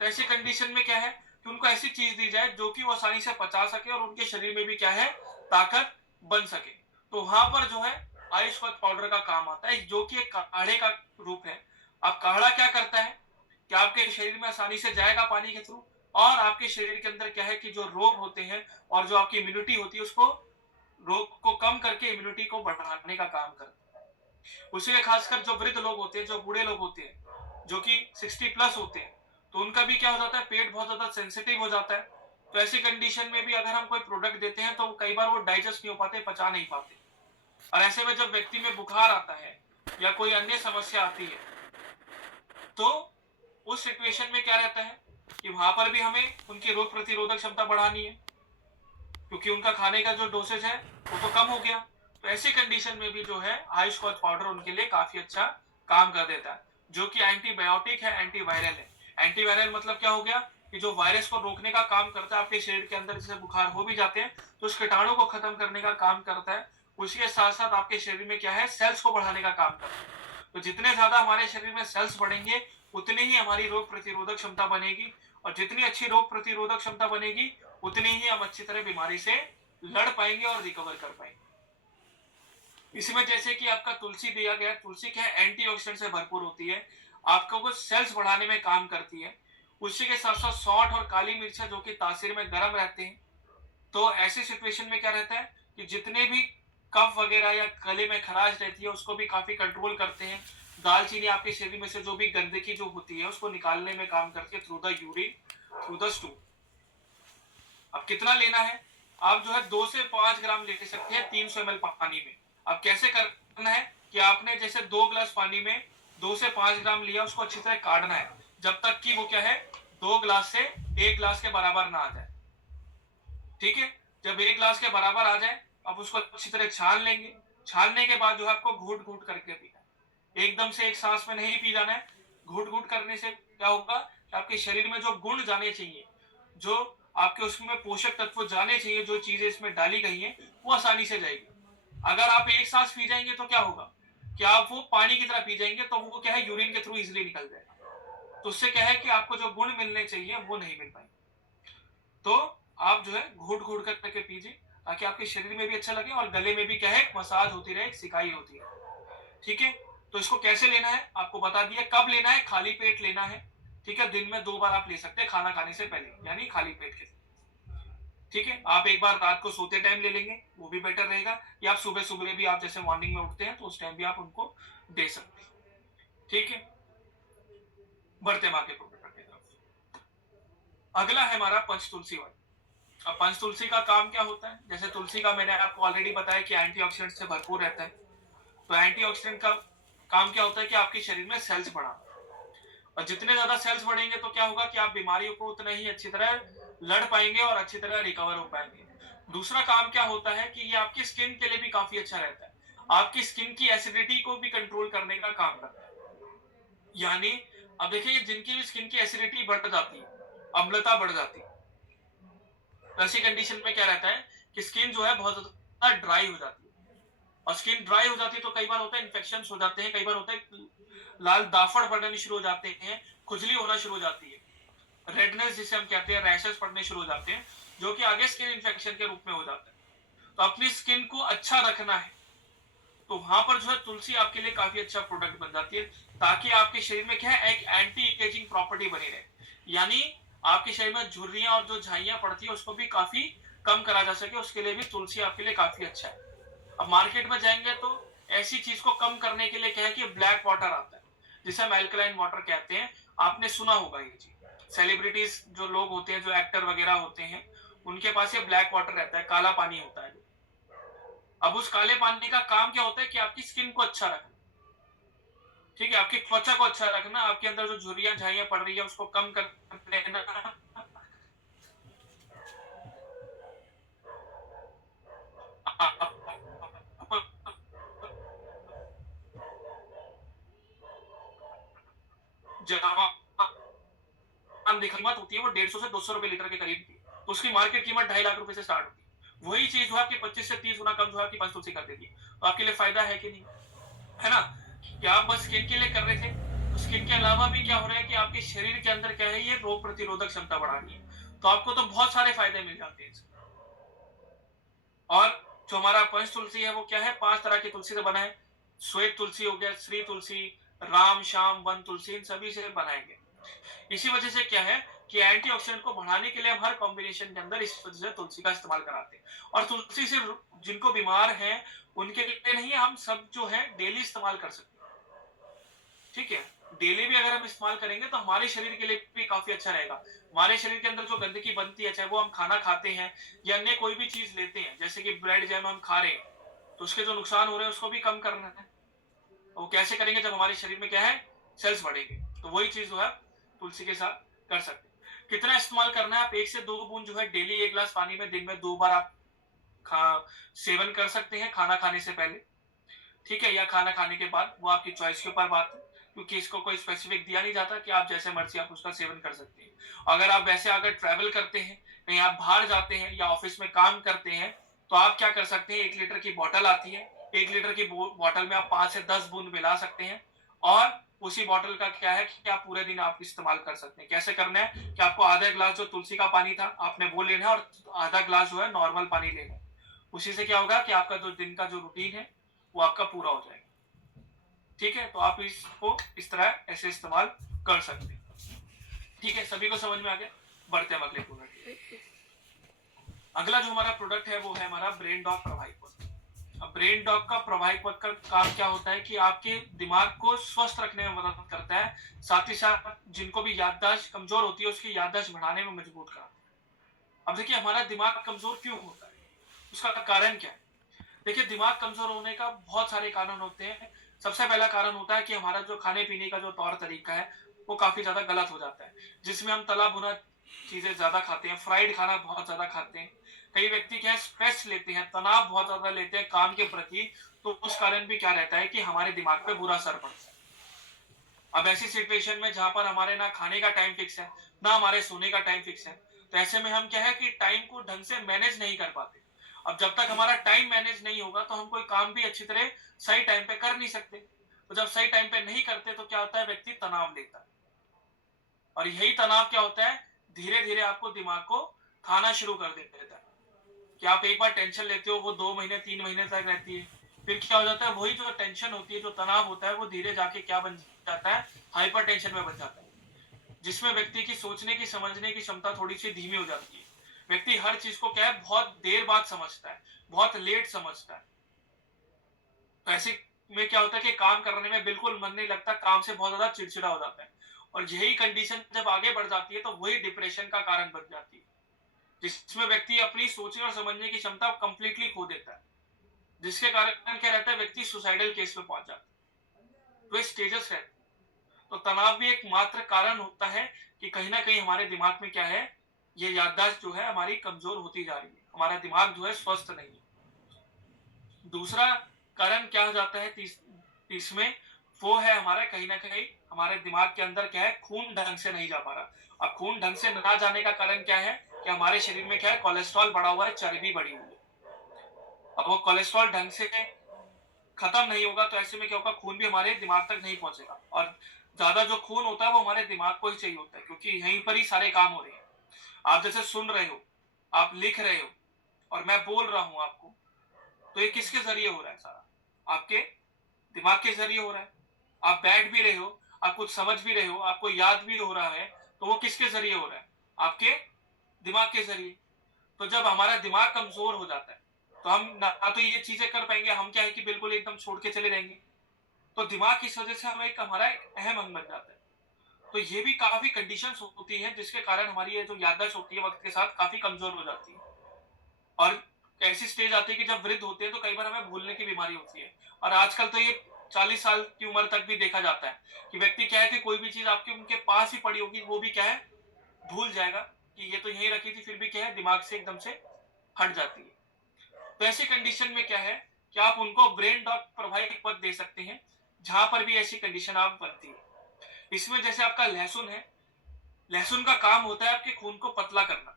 तो ऐसी कंडीशन में क्या है कि उनको ऐसी चीज दी जाए जो कि वो आसानी से पचा सके और उनके शरीर में भी क्या है, ताकत बन सके। तो वहां पर जो है आयुष्मत पाउडर का काम आता है, जो कि एक काढ़े का रूप है। अब काढ़ा क्या करता है कि आपके शरीर में आसानी से जाएगा पानी के थ्रू, और आपके शरीर के अंदर क्या है कि जो रोग होते हैं और जो आपकी इम्यूनिटी होती है, उसको रोग को कम करके इम्यूनिटी को बढ़ाने का काम करता है। उसी खासकर जो वृद्ध लोग होते हैं, जो बूढ़े लोग होते हैं, जो कि 60+ होते हैं, तो उनका भी क्या हो जाता है, पेट बहुत ज्यादा सेंसिटिव हो जाता है। तो ऐसी कंडीशन में भी अगर हम कोई प्रोडक्ट देते हैं तो कई बार वो डाइजेस्ट नहीं हो पाते, पचा नहीं पाते। और ऐसे में जब व्यक्ति में बुखार आता है या कोई अन्य समस्या आती है, तो उस सिचुएशन में क्या रहता है कि वहां पर भी हमें उनकी रोग प्रतिरोधक क्षमता बढ़ानी है, क्योंकि उनका खाने का जो डोसेज है वो तो कम हो गया। तो ऐसी कंडीशन में भी जो है आयुष पाउडर उनके लिए काफी अच्छा काम कर देता है, जो कि एंटीबायोटिक है, एंटीवायरल है। एंटीवायरल मतलब क्या हो गया कि जो वायरस को रोकने का काम करता है, आपके शरीर के अंदर जैसे बुखार हो भी जाते हैं तो उस कीटाणु को खत्म करने का काम करता है। उसके साथ साथ आपके शरीर में क्या है, सेल्स को बढ़ाने का काम करता है। तो जितने ज्यादा हमारे शरीर में सेल्स बढ़ेंगे, उतनी ही हमारी रोग प्रतिरोधक क्षमता बनेगी, और जितनी अच्छी रोग प्रतिरोधक क्षमता बनेगी, उतनी ही हम अच्छी तरह बीमारी से लड़ पाएंगे और रिकवर कर पाएंगे। इसमें जैसे कि आपका तुलसी दिया गया, तुलसी क्या है, एंटीऑक्सीडेंट से भरपूर होती है, आपको कुछ सेल्स बढ़ाने में काम करती है। उसी के साथ साथ सौंठ और काली मिर्चा जो कि तासीर में गर्म रहते हैं। तो ऐसी सिचुएशन में क्या रहता है कि जितने भी कफ वगैरह या गले में खराश रहती है, उसको भी काफी कंट्रोल करते हैं। दालचीनी आपके शरीर में से जो भी गंदगी जो होती है उसको निकालने में काम करती है, through the urine, through the stool. अब कितना लेना है, आप जो है 2 से 5 ग्राम ले सकते हैं 300 ml पानी में। अब कैसे करना है कि आपने जैसे 2 गिलास पानी में 2 से 5 ग्राम लिया, उसको अच्छी तरह काटना है जब तक कि वो क्या है, 2 गिलास से 1 गिलास के बराबर ना आ जाए। ठीक है, जब 1 गिलास के बराबर आ जाए, अब उसको अच्छी तरह छान लेंगे। छानने के बाद जो है आपको घूट घूट करके पीना है, एकदम से एक सांस में नहीं पी जाना है। घूट घूट करने से क्या होगा कि आपके शरीर में जो गुण जाने चाहिए, जो आपके उसमें पोषक तत्व जाने चाहिए, जो चीजें इसमें डाली गई हैं, वो आसानी से जाएगी। अगर आप एक सांस पी जाएंगे तो क्या होगा कि आप वो पानी की तरह पी जाएंगे, तो वो क्या है, यूरिन के थ्रू इजिली निकल जाएगा। तो उससे क्या है कि आपको जो गुण मिलने चाहिए वो नहीं मिल पाएंगे। तो आप जो है घूट घूट कर करके पीजिए, ताकि आपके शरीर में भी अच्छा लगे और गले में भी क्या है, मसाज होती रहे, सिकाई होती रहे। ठीक है, तो इसको कैसे लेना है आपको बता दिया। कब लेना है, खाली पेट लेना है। ठीक है, दिन में 2 बार आप ले सकते हैं, खाना खाने से पहले, यानी खाली पेट के। ठीक है, आप एक बार रात को सोते टाइम ले लेंगे, वो भी बेटर रहेगा, या आप सुबह सुबह भी, आप जैसे मॉर्निंग में उठते हैं तो उस टाइम भी आप उनको दे सकते हैं। ठीक है, बढ़ते हैं आगे प्रोडक्ट की तरफ। अगला है हमारा पंच तुलसी वाला। अब पंच तुलसी का काम क्या होता है, जैसे तुलसी का मैंने आपको ऑलरेडी बताया कि एंटीऑक्सीडेंट से भरपूर रहता है। तो एंटीऑक्सीडेंट का काम क्या होता है कि आपके शरीर में सेल्स बढ़ाना, और जितने ज्यादा सेल्स बढ़ेंगे तो क्या होगा कि आप बीमारियों को उतना ही अच्छी तरह लड़ पाएंगे और अच्छी तरह रिकवर हो पाएंगे। दूसरा काम क्या होता है कि ये आपकी स्किन के लिए भी काफी अच्छा रहता है, आपकी स्किन की एसिडिटी को भी कंट्रोल करने का काम करता है। यानी अब देखिए, जिनकी भी स्किन की एसिडिटी बढ़ जाती है, अम्लता बढ़ जाती है, तो ऐसी कंडीशन में क्या रहता है कि स्किन जो है बहुत ज्यादा ड्राई हो जाती है। और स्किन ड्राई हो जाती है तो कई बार होता है इन्फेक्शन हो जाते हैं, कई बार होता है लाल दाफड़ पड़ने शुरू हो जाते हैं, खुजली होना शुरू हो जाती है, रेडनेस जिसे हम कहते हैं, रैशेस पड़ने शुरू हो जाते हैं, जो कि आगे स्किन इन्फेक्शन के रूप में हो जाता है। तो अपनी स्किन को अच्छा रखना है, तो वहां पर जो है तुलसी आपके लिए काफी अच्छा प्रोडक्ट बन जाती है, ताकि आपके शरीर में क्या है, एक एंटी एजिंग प्रॉपर्टी बनी रहे। यानी आपके शरीर में झुर्रियां और जो झाइयां पड़ती है उसको भी काफी कम करा जा सके, उसके लिए भी तुलसी आपके लिए काफी अच्छा है। अब मार्केट में जाएंगे तो ऐसी चीज को कम करने के लिए क्या है कि ब्लैक वाटर आता है, जिसे हम एल्कलाइन वाटर कहते हैं। आपने सुना होगा ये चीज, सेलिब्रिटीज जो लोग होते हैं, जो एक्टर वगैरह होते हैं, उनके पास ये ब्लैक वाटर रहता है, काला पानी होता है। अब उस काले पानी का काम क्या होता है कि आपकी स्किन को अच्छा रखना। ठीक है, आपकी त्वचा को अच्छा रखना, आपके अंदर जो झुर्रियां झाइयां पड़ रही है उसको कम कर देना। कीमत होती है वो 150 से 200 रुपए लीटर के करीब की, तो उसकी मार्केट कीमत 2.5 लाख रुपए से स्टार्ट होती है। वही चीज जो आपके 25 से 30 गुना कम जो है आपकी पंचतुलसी कर देगी। तो आपके लिए फायदा है कि नहीं, है ना? कि आप बस स्किन के लिए कर रहे थे, तो स्किन के अलावा भी क्या हो रहा है कि आपके शरीर के अंदर क्या है, ये रोग प्रतिरोधक क्षमता बढ़ा रही है। तो आपको तो बहुत सारे फायदे मिल जाते हैं इससे। और जो हमारा पंच तुलसी है वो क्या है, 5 तरह की तुलसी से बना है। श्वेत तुलसी हो गया, श्री तुलसी, राम श्याम वन तुलसी, इन सभी से बनाएंगे। इसी वजह से क्या है कि एंटीऑक्सीडेंट को बढ़ाने के लिए हम हर कॉम्बिनेशन के अंदर इस वजह से तुलसी का इस्तेमाल कराते हैं। और तुलसी से जिनको बीमार है उनके लिए नहीं, हम सब जो है डेली इस्तेमाल कर सकते हैं। ठीक है, डेली भी अगर हम इस्तेमाल करेंगे तो हमारे शरीर के लिए भी काफी अच्छा रहेगा। हमारे शरीर के अंदर जो गंदगी बनती है, चाहे वो हम खाना खाते हैं या अन्य कोई भी चीज लेते हैं, जैसे कि ब्रेड जैम हम खा रहे हैं, तो उसके जो नुकसान हो रहे हैं उसको भी कम करना है। वो कैसे करेंगे, जब हमारे शरीर में क्या है, सेल्स बढ़ेंगे। तो वही चीज जो है तुलसी के साथ कर सकते हैं। कितना इस्तेमाल करना है, आप 1 से 2 बूंद जो है डेली 1 गिलास पानी में दिन में 2 बार आप खा सेवन कर सकते हैं, खाना खाने से पहले, ठीक है, या खाना खाने के बाद, वो आपकी चॉइस के ऊपर बात है। क्योंकि इसको कोई स्पेसिफिक दिया नहीं जाता कि आप जैसे मर्जी आप उसका सेवन कर सकते हैं। अगर आप वैसे अगर ट्रैवल करते हैं, कहीं आप बाहर जाते हैं या ऑफिस में काम करते हैं, तो आप क्या कर सकते हैं, 1 लीटर की बॉटल आती है, 1 लीटर की बॉटल में आप 5 से 10 बूंद मिला सकते हैं। और उसी बॉटल का क्या है कि आप पूरे दिन आप इस्तेमाल कर सकते हैं। कैसे करना है कि आपको आधा ग्लास जो तुलसी का पानी था आपने वो लेना है, और आधा ग्लास जो है नॉर्मल पानी लेना है। उसी से क्या होगा कि आपका जो दिन का जो रूटीन है वो आपका पूरा हो जाएगा। ठीक है, तो आप इसको इस तरह ऐसे इस्तेमाल कर सकते हैं। ठीक है, सभी को समझ में आ गया? बढ़ते हैं अगले प्रोडक्ट। अगला जो हमारा प्रोडक्ट है वो है हमारा ब्रेन डॉग प्रवाहिक पथ। अब ब्रेन डॉग का प्रवाहिक पथ का काम क्या होता है कि आपके दिमाग को स्वस्थ रखने में मदद करता है, साथ ही साथ जिनको भी याददाश्त कमजोर होती है उसकी याददाश्त बढ़ाने में मजबूत करता है। अब देखिए, हमारा दिमाग कमजोर क्यों होता है, उसका कारण क्या है? देखिए, दिमाग कमजोर होने का बहुत सारे कारण होते हैं। सबसे पहला कारण होता है कि हमारा जो खाने पीने का जो तौर तरीका है वो काफी ज्यादा गलत हो जाता है, जिसमें हम तला भुना चीजें ज्यादा खाते हैं, फ्राइड खाना बहुत ज्यादा खाते हैं। कई व्यक्ति क्या है, स्ट्रेस लेते हैं, तनाव बहुत ज्यादा लेते हैं काम के प्रति, तो उस कारण भी क्या रहता है कि हमारे दिमाग पे बुरा असर पड़ता है। अब ऐसी सिचुएशन में जहां पर हमारे ना खाने का टाइम फिक्स है, ना हमारे सोने का टाइम फिक्स है, तो ऐसे में हम क्या है कि टाइम को ढंग से मैनेज नहीं कर पाते। अब जब तक हमारा टाइम मैनेज नहीं होगा तो हम कोई काम भी अच्छी तरह सही टाइम पे कर नहीं सकते। तो जब सही टाइम पे नहीं करते तो क्या होता है, व्यक्ति तनाव लेता है। और यही तनाव क्या होता है, धीरे धीरे आपको दिमाग को खाना शुरू कर देता है। कि आप एक बार टेंशन लेते हो, वो 2 महीने 3 महीने तक रहती है। फिर क्या हो जाता है, वही जो टेंशन होती है, जो तनाव होता है, वो धीरे जाके क्या बन जाता है, हाइपर टेंशन में बन जाता है, जिसमें व्यक्ति की सोचने की समझने की क्षमता थोड़ी सी धीमी हो जाती है। व्यक्ति हर चीज को क्या है, बहुत देर बाद समझता है, बहुत लेट समझता है। तो ऐसे में क्या होता है कि काम करने में बिल्कुल मन नहीं लगता, काम से बहुत ज्यादा चिड़चिड़ा हो जाता है। और यही कंडीशन जब आगे बढ़ जाती है तो वही डिप्रेशन का कारण बन जाती है, जिसमें व्यक्ति अपनी सोचने और समझने की क्षमता कंप्लीटली खो देता है, जिसके कारण क्या रहता है, व्यक्ति सुसाइडल केस में पहुंच जाता है। तो स्टेजेस है। तो तनाव भी एक मात्र कारण होता है कि कहीं ना कहीं हमारे दिमाग में क्या है, ये याददाश्त जो है हमारी कमजोर होती जा रही है, हमारा दिमाग जो है स्वस्थ नहीं है। दूसरा कारण क्या हो जाता है इसमें, वो है हमारा कहीं ना कहीं हमारे दिमाग के अंदर क्या है, खून ढंग से नहीं जा पा रहा। अब खून ढंग से ना जाने का कारण क्या है कि हमारे शरीर में क्या है, कोलेस्ट्रॉल बढ़ा हुआ है, चर्बी बढ़ी हुई है। अब वो कोलेस्ट्रॉल ढंग से खत्म नहीं होगा तो ऐसे में क्या होगा, खून भी हमारे दिमाग तक नहीं पहुंचेगा। और ज्यादा जो खून होता है वो हमारे दिमाग को ही चाहिए होता है, क्योंकि यहीं पर ही सारे काम हो रहे हैं। आप जैसे सुन रहे हो, आप लिख रहे हो, और मैं बोल रहा हूं आपको, तो ये किसके जरिए हो रहा है सारा, आपके दिमाग के जरिए हो रहा है। आप बैठ भी रहे हो, आप कुछ समझ भी रहे हो, आपको याद भी हो रहा है, तो वो किसके जरिए हो रहा है, आपके दिमाग के जरिए। तो जब हमारा दिमाग कमजोर हो जाता है तो हम ना तो ये चीजें कर पाएंगे, हम क्या है कि बिल्कुल एकदम छोड़ के चले जाएंगे। तो दिमाग इस वजह से हमें एक हमारा एक अहम अंग बन जाता है। तो ये भी काफी कंडीशंस होती हैं जिसके कारण हमारी ये जो याददाश्त होती है वक्त के साथ काफी कमजोर हो जाती है। और ऐसी स्टेज आती है कि जब वृद्ध होते हैं तो कई बार हमें भूलने की बीमारी होती है। और आजकल तो ये 40 साल की उम्र तक भी देखा जाता है कि व्यक्ति क्या है कि कोई भी चीज आपके उनके पास ही पड़ी होगी वो भी क्या है, भूल जाएगा कि ये तो यहीं रखी थी, फिर भी क्या है, दिमाग से एकदम से हट जाती है। तो ऐसी कंडीशन में क्या है कि आप उनको ब्रेन डॉग प्रवाहिक पद दे सकते हैं, जहां पर भी ऐसी कंडीशन आप बनती है। इसमें जैसे आपका लहसुन है, लहसुन का काम होता है आपके खून को पतला करना।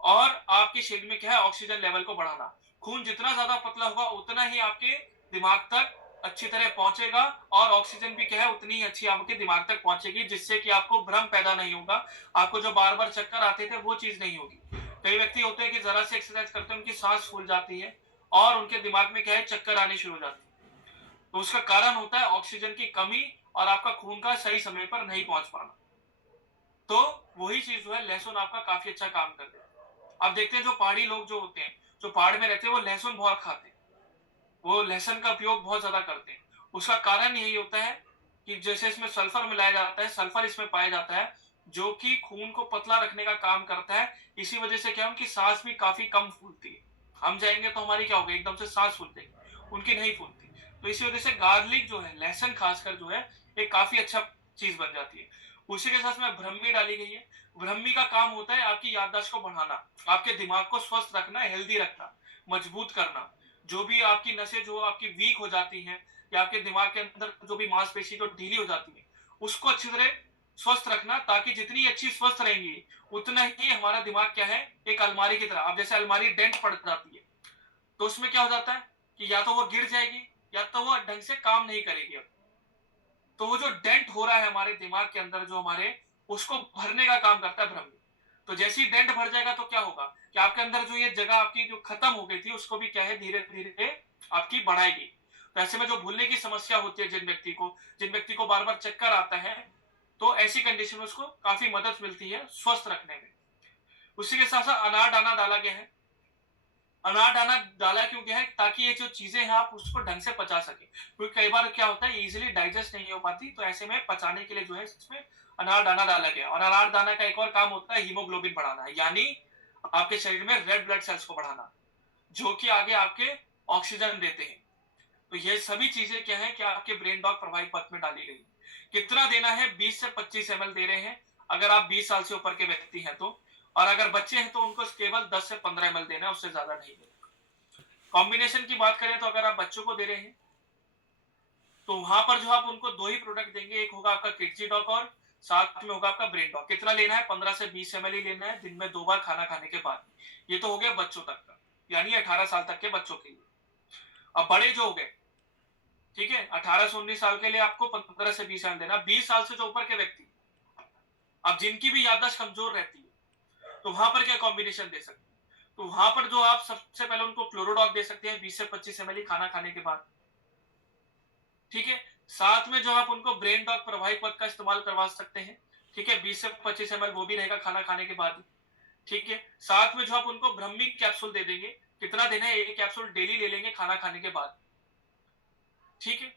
और आपके शरीर में क्या है, ऑक्सीजन लेवल को बढ़ाना। खून जितना ज्यादा पतला होगा उतना ही आपके दिमाग तक अच्छी तरह पहुंचेगा, और ऑक्सीजन भी क्या है उतनी ही अच्छी आपके दिमाग तक पहुंचेगी, जिससे कि आपको भ्रम पैदा नहीं होगा। आपको जो बार बार चक्कर आते थे वो चीज नहीं होगी। कई व्यक्ति होते हैं कि जरा से एक्सरसाइज करते हैं उनकी सांस फूल जाती है और उनके दिमाग में क्या है, चक्कर आने शुरू हो जाते हैं। तो उसका कारण होता है ऑक्सीजन की कमी और आपका खून का सही समय पर नहीं पहुंच पाना। तो वही चीज जो है, लहसुन आपका काफी अच्छा काम कर देता है। आप देखते हैं जो पहाड़ी लोग जो होते हैं, जो पहाड़ में रहते हैं, वो लहसुन बहुत खाते हैं, वो लहसुन का उपयोग बहुत ज्यादा करते हैं। उसका कारण यही होता है कि जैसे इसमें सल्फर मिलाया जाता है, सल्फर इसमें पाया जाता है, जो कि खून को पतला रखने का काम करता है। इसी वजह से क्या है, उनकी सांस भी काफी कम फूलती है। हम जाएंगे तो हमारी क्या होगी, एकदम से सांस फूल जाएगी, उनकी नहीं फूलती। तो इसी वजह से गार्लिक जो है, लहसुन खासकर जो है, एक काफी अच्छा चीज बन जाती है। उसी के साथ में ब्रह्मी डाली गई है। ब्रह्मी का काम होता है आपकी याददाश्त को बढ़ाना, आपके दिमाग को स्वस्थ रखना, हेल्दी रखना, मजबूत करना। जो भी आपकी नसें जो आपकी वीक हो जाती हैं, या आपके दिमाग के अंदर जो भी मांसपेशी जो ढीली हो जाती है, उसको अच्छी तरह स्वस्थ रखना, ताकि जितनी अच्छी स्वस्थ रहेंगी उतना ही हमारा दिमाग क्या है, एक अलमारी की तरह। अब जैसे अलमारी डेंट पड़ जाती है तो उसमें क्या हो जाता है कि या तो वो गिर जाएगी या तो वो ढंग से काम नहीं करेगी। अब तो वो जो डेंट हो रहा है हमारे दिमाग के अंदर जो हमारे, उसको भरने का काम करता है ब्रह्मी। तो जैसे ही डेंट भर जाएगा तो क्या होगा कि आपके अंदर जो ये जगह आपकी जो खत्म हो गई थी उसको भी क्या है, धीरे धीरे आपकी बढ़ाएगी। तो ऐसे में जो भूलने की समस्या होती है, जिन व्यक्ति को बार बार चक्कर आता है, तो ऐसी कंडीशन में उसको काफी मदद मिलती है स्वस्थ रखने में। उसी के साथ साथ अनार दाना डाला गया है। अनार दाना डाला क्यों गया है, ताकि ये जो चीजें हैं आप उसको ढंग से पचा सके, क्योंकि कई बार क्या होता है इजीली डाइजेस्ट नहीं हो पाती। तो ऐसे में पचाने के लिए जो है इसमें अनार दाना डाला गया। और अनार दाना का एक और काम होता है हीमोग्लोबिन बढ़ाना, यानी आपके शरीर में रेड ब्लड सेल्स को बढ़ाना, जो कि आगे आपके ऑक्सीजन देते हैं। तो ये सभी चीजें क्या है कि आपके ब्रेन डॉग प्रभावी पथ में डाली गई। कितना देना है, 20 से 25 ml दे रहे हैं अगर आप 20 साल से ऊपर के व्यक्ति हैं तो। और अगर बच्चे हैं तो उनको केवल 10 से 15 ml देना है, उससे ज्यादा नहीं देना। कॉम्बिनेशन की बात करें तो अगर आप बच्चों को दे रहे हैं तो वहां पर जो आप उनको दो ही प्रोडक्ट देंगे, एक होगा आपका किडजी डॉग और साथ में होगा आपका ब्रेन डॉग। कितना लेना है, 15 से 20 ml ही लेना है, दिन में 2 बार खाना खाने के बाद। ये तो हो गया बच्चों तक का, यानी 18 साल तक के बच्चों के लिए। अब बड़े जो हो गए, ठीक है, 18 से 19 साल के लिए आपको 15 से 20 ml देना। 20 साल से जो ऊपर के व्यक्ति, अब जिनकी भी याददाश्त कमजोर रहती है, तो वहां पर क्या कॉम्बिनेशन दे सकते हैं, तो वहां पर जो आप सबसे पहले उनको क्लोरोडॉग दे सकते हैं 20 से 25 ml खाना खाने के बाद, ठीक है। साथ में जो आप उनको ब्रेन डॉग प्रभावी पद का इस्तेमाल करवा सकते हैं, ठीक है, 20 से 25 ml वो भी रहेगा खाना खाने के बाद, ठीक है। साथ में जो आप उनको ब्रह्मी कैप्सूल दे देंगे, कितना देना है, एक कैप्सूल डेली ले लेंगे खाना खाने के बाद, ठीक है।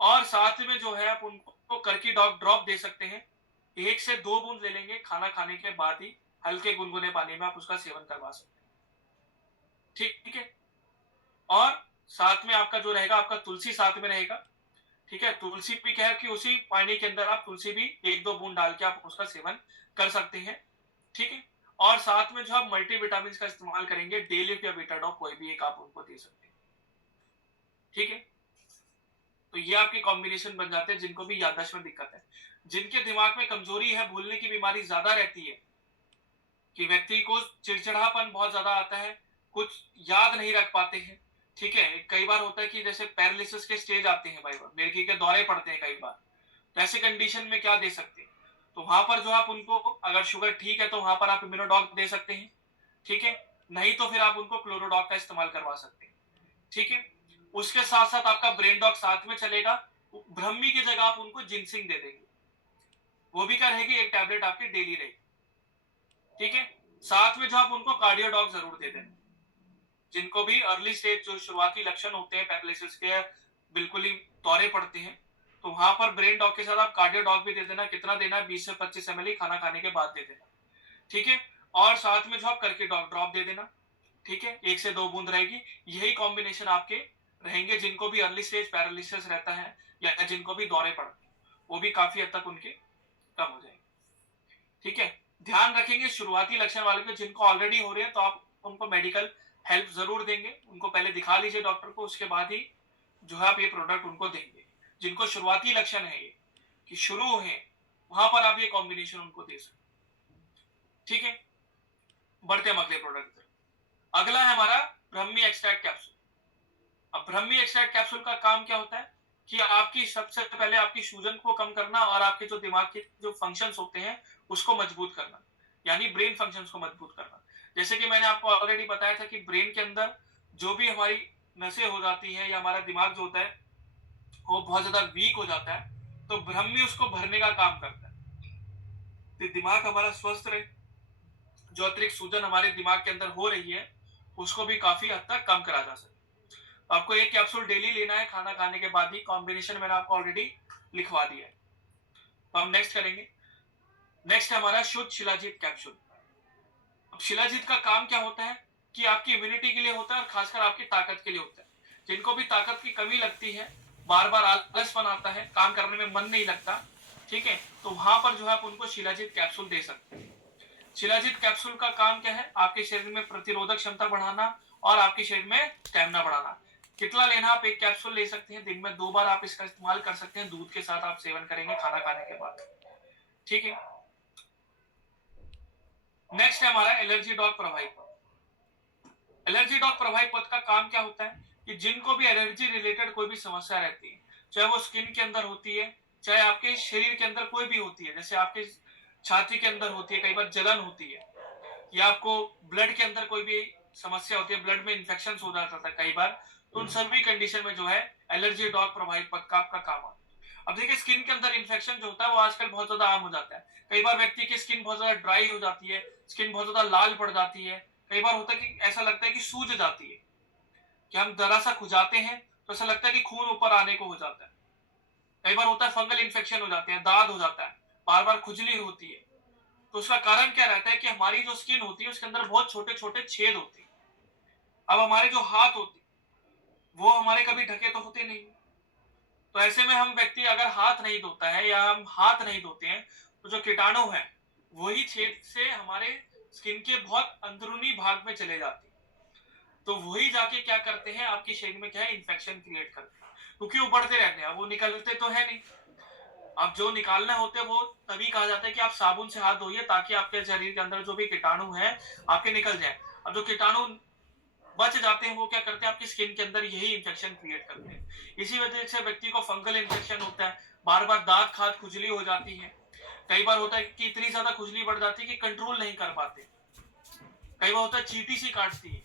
और साथ में जो है आप उनको करकी डॉग ड्रॉप दे सकते हैं, 1 से 2 बूंद ले लेंगे खाना खाने के बाद ही, हल्के गुनगुने पानी में आप उसका सेवन करवा सकते हैं, ठीक है। और साथ में आपका जो रहेगा, आपका तुलसी साथ में रहेगा, ठीक है। तुलसी भी क्या है कि उसी पानी के अंदर आप तुलसी भी 1-2 बूंद डाल के आप उसका सेवन कर सकते हैं, ठीक है। और साथ में जो आप मल्टीविटामिन का इस्तेमाल करेंगे, डेली या बीटाडॉग कोई भी एक आप उनको दे सकते हैं, ठीक है। तो ये आपके कॉम्बिनेशन बन जाते हैं जिनको भी याददाश्त में दिक्कत है, जिनके दिमाग में कमजोरी है, भूलने की बीमारी ज्यादा रहती है, कि व्यक्ति को चिड़चिड़ापन बहुत ज्यादा आता है, कुछ याद नहीं रख पाते हैं, ठीक है। कई बार होता है कि जैसे पैरालिसिस के स्टेज आते हैं, भाई मिर्गी के दौरे पड़ते हैं कई बार। तो ऐसे कंडीशन में क्या दे सकते हैं, तो वहां पर जो आप उनको, अगर शुगर ठीक है तो वहां पर आप इम्यूनोडॉग दे सकते हैं, ठीक है। नहीं तो फिर आप उनको क्लोरोडॉग का इस्तेमाल करवा सकते हैं, ठीक है। उसके साथ साथ आपका ब्रेन डॉग साथ में चलेगा। ब्रह्मी की जगह आप उनको जिनसिंग दे देंगे, वो भी क्या रहेगी, एक टैबलेट आपकी डेली रहेगी, ठीक है। साथ में जो आप उनको कार्डियो डॉग जरूर दे देना, जिनको भी अर्ली स्टेज जो शुरुआती लक्षण होते हैं पैरालिसिस के, बिल्कुल ही दौरे पड़ते हैं, तो वहां पर ब्रेन डॉग के साथ आप कार्डियो डॉग भी दे देना। कितना देना है, 20 से 25 ml खाना खाने के बाद दे देना, ठीक है। और साथ में जो आप करके डॉग ड्रॉप दे देना, ठीक है, 1 से 2 बूंद रहेगी। यही कॉम्बिनेशन आपके रहेंगे जिनको भी अर्ली स्टेज पैरालिसिस रहता है, या जिनको भी दौरे पड़ते हैं, वो भी काफी हद तक उनके कम हो जाएंगे, ठीक है। ध्यान रखेंगे शुरुआती लक्षण वाले को, जिनको ऑलरेडी हो रहे हैं तो आप उनको मेडिकल हेल्प जरूर देंगे, उनको पहले दिखा लीजिए डॉक्टर को, उसके बाद ही जो है आप ये प्रोडक्ट उनको देंगे। जिनको शुरुआती लक्षण है ये कि शुरू है, वहां पर आप ये कॉम्बिनेशन उनको दे सकते, ठीक है। बढ़ते हम अगले प्रोडक्ट। अगला है हमारा ब्रह्मी एक्सट्रैक्ट कैप्सूल। अब ब्रह्मी एक्सट्रैक्ट कैप्सूल का काम क्या होता है कि आपकी सबसे पहले आपकी सूजन को कम करना और आपके जो दिमाग के जो फंक्शंस होते हैं उसको मजबूत करना, यानी ब्रेन फंक्शंस को मजबूत करना। जैसे कि मैंने आपको ऑलरेडी बताया था कि ब्रेन के अंदर जो भी हमारी नसें हो जाती हैं या हमारा दिमाग जो होता है वो बहुत ज्यादा वीक हो जाता है, तो ब्रह्मी उसको भरने का काम करता है, तो दिमाग हमारा स्वस्थ रहे, जो अतिरिक्त सूजन हमारे दिमाग के अंदर हो रही है उसको भी काफी हद तक कम करा जा सके। आपको एक कैप्सूल डेली लेना है खाना खाने के बाद ही, कॉम्बिनेशन मैंने आपको ऑलरेडी लिखवा दिया है। तो हम नेक्स्ट करेंगे। नेक्स्ट है हमारा शुद्ध शिलाजीत कैप्सूल। अब शिलाजीत का काम क्या होता है कि आपकी इम्यूनिटी के लिए होता है और खासकर आपकी ताकत के लिए होता है। जिनको भी ताकत की कमी लगती है, बार बार आलसपन आता है, काम करने में मन नहीं लगता, ठीक है, तो वहां पर जो है आप उनको शिलाजीत कैप्सूल दे सकते हैं। शिलाजीत कैप्सूल का काम क्या है, आपके शरीर में प्रतिरोधक क्षमता बढ़ाना और आपके शरीर में स्टेमिना बढ़ाना। कितना लेना, आप एक कैप्सूल ले सकते हैं, दिन में 2 बार आप इसका इस्तेमाल कर सकते हैं, दूध के साथ आप सेवन करेंगे खाना खाने के बाद, ठीक है। नेक्स्ट है हमारा एलर्जी डॉग प्रभावी पद। एलर्जी डॉग प्रभावी पद का काम क्या होता है कि जिनको भी एलर्जी रिलेटेड कोई भी समस्या रहती है, चाहे वो स्किन के अंदर होती है, चाहे आपके शरीर के अंदर कोई भी होती है, जैसे आपके छाती के अंदर होती है, कई बार जलन होती है, या आपको ब्लड के अंदर कोई भी समस्या होती है, ब्लड में इन्फेक्शन हो जाता था कई बार, तो उन सभी कंडीशन में जो है एलर्जी डॉग प्रभावी पद का आपका काम आता है। अब देखिए स्किन के अंदर इन्फेक्शन जो होता है वो आजकल बहुत ज्यादा आम हो जाता है। कई बार व्यक्ति की स्किन बहुत ज्यादा ड्राई हो जाती है, स्किन बहुत ज्यादा लाल पड़ जाती है, कई बार होता है कि ऐसा लगता है कि सूज जाती है, कि हम जरा सा खुजाते हैं तो ऐसा लगता है कि खून ऊपर आने को हो जाता है। कई बार होता है फंगल इन्फेक्शन हो जाते हैं, दाद हो जाता है, बार बार खुजली होती है। तो उसका कारण क्या रहता है कि हमारी जो स्किन होती है उसके अंदर बहुत छोटे छोटे छेद होते हैं। अब हमारे जो हाथ होते हैं वो हमारे कभी ढके तो होते नहीं, तो ऐसे में हम व्यक्ति अगर हाथ नहीं धोता है या हम हाथ नहीं धोते हैं तो जो कीटाणु है वही छेद से हमारे स्किन के बहुत अंदरूनी भाग में चले जाते हैं, तो वही जाके क्या करते हैं आपके शरीर में क्या है इन्फेक्शन क्रिएट करते हैं, क्योंकि वो बढ़ते रहते हैं, वो निकलते तो है नहीं। अब जो निकालना होते हैं वो तभी कहा जाता है कि आप साबुन से हाथ धोइए ताकि आपके शरीर के अंदर जो भी कीटाणु है आपके निकल जाए। अब जो कीटाणु बच जाते हैं वो क्या करते हैं आपकी स्किन के अंदर यही इन्फेक्शन क्रिएट करते हैं। इसी वजह से व्यक्ति को फंगल इन्फेक्शन होता है, बार बार दांत खाद खुजली हो जाती है, कई बार होता है कि इतनी ज्यादा खुजली बढ़ जाती है कि कंट्रोल नहीं कर पाते, कई बार होता है चींटी सी काटती है।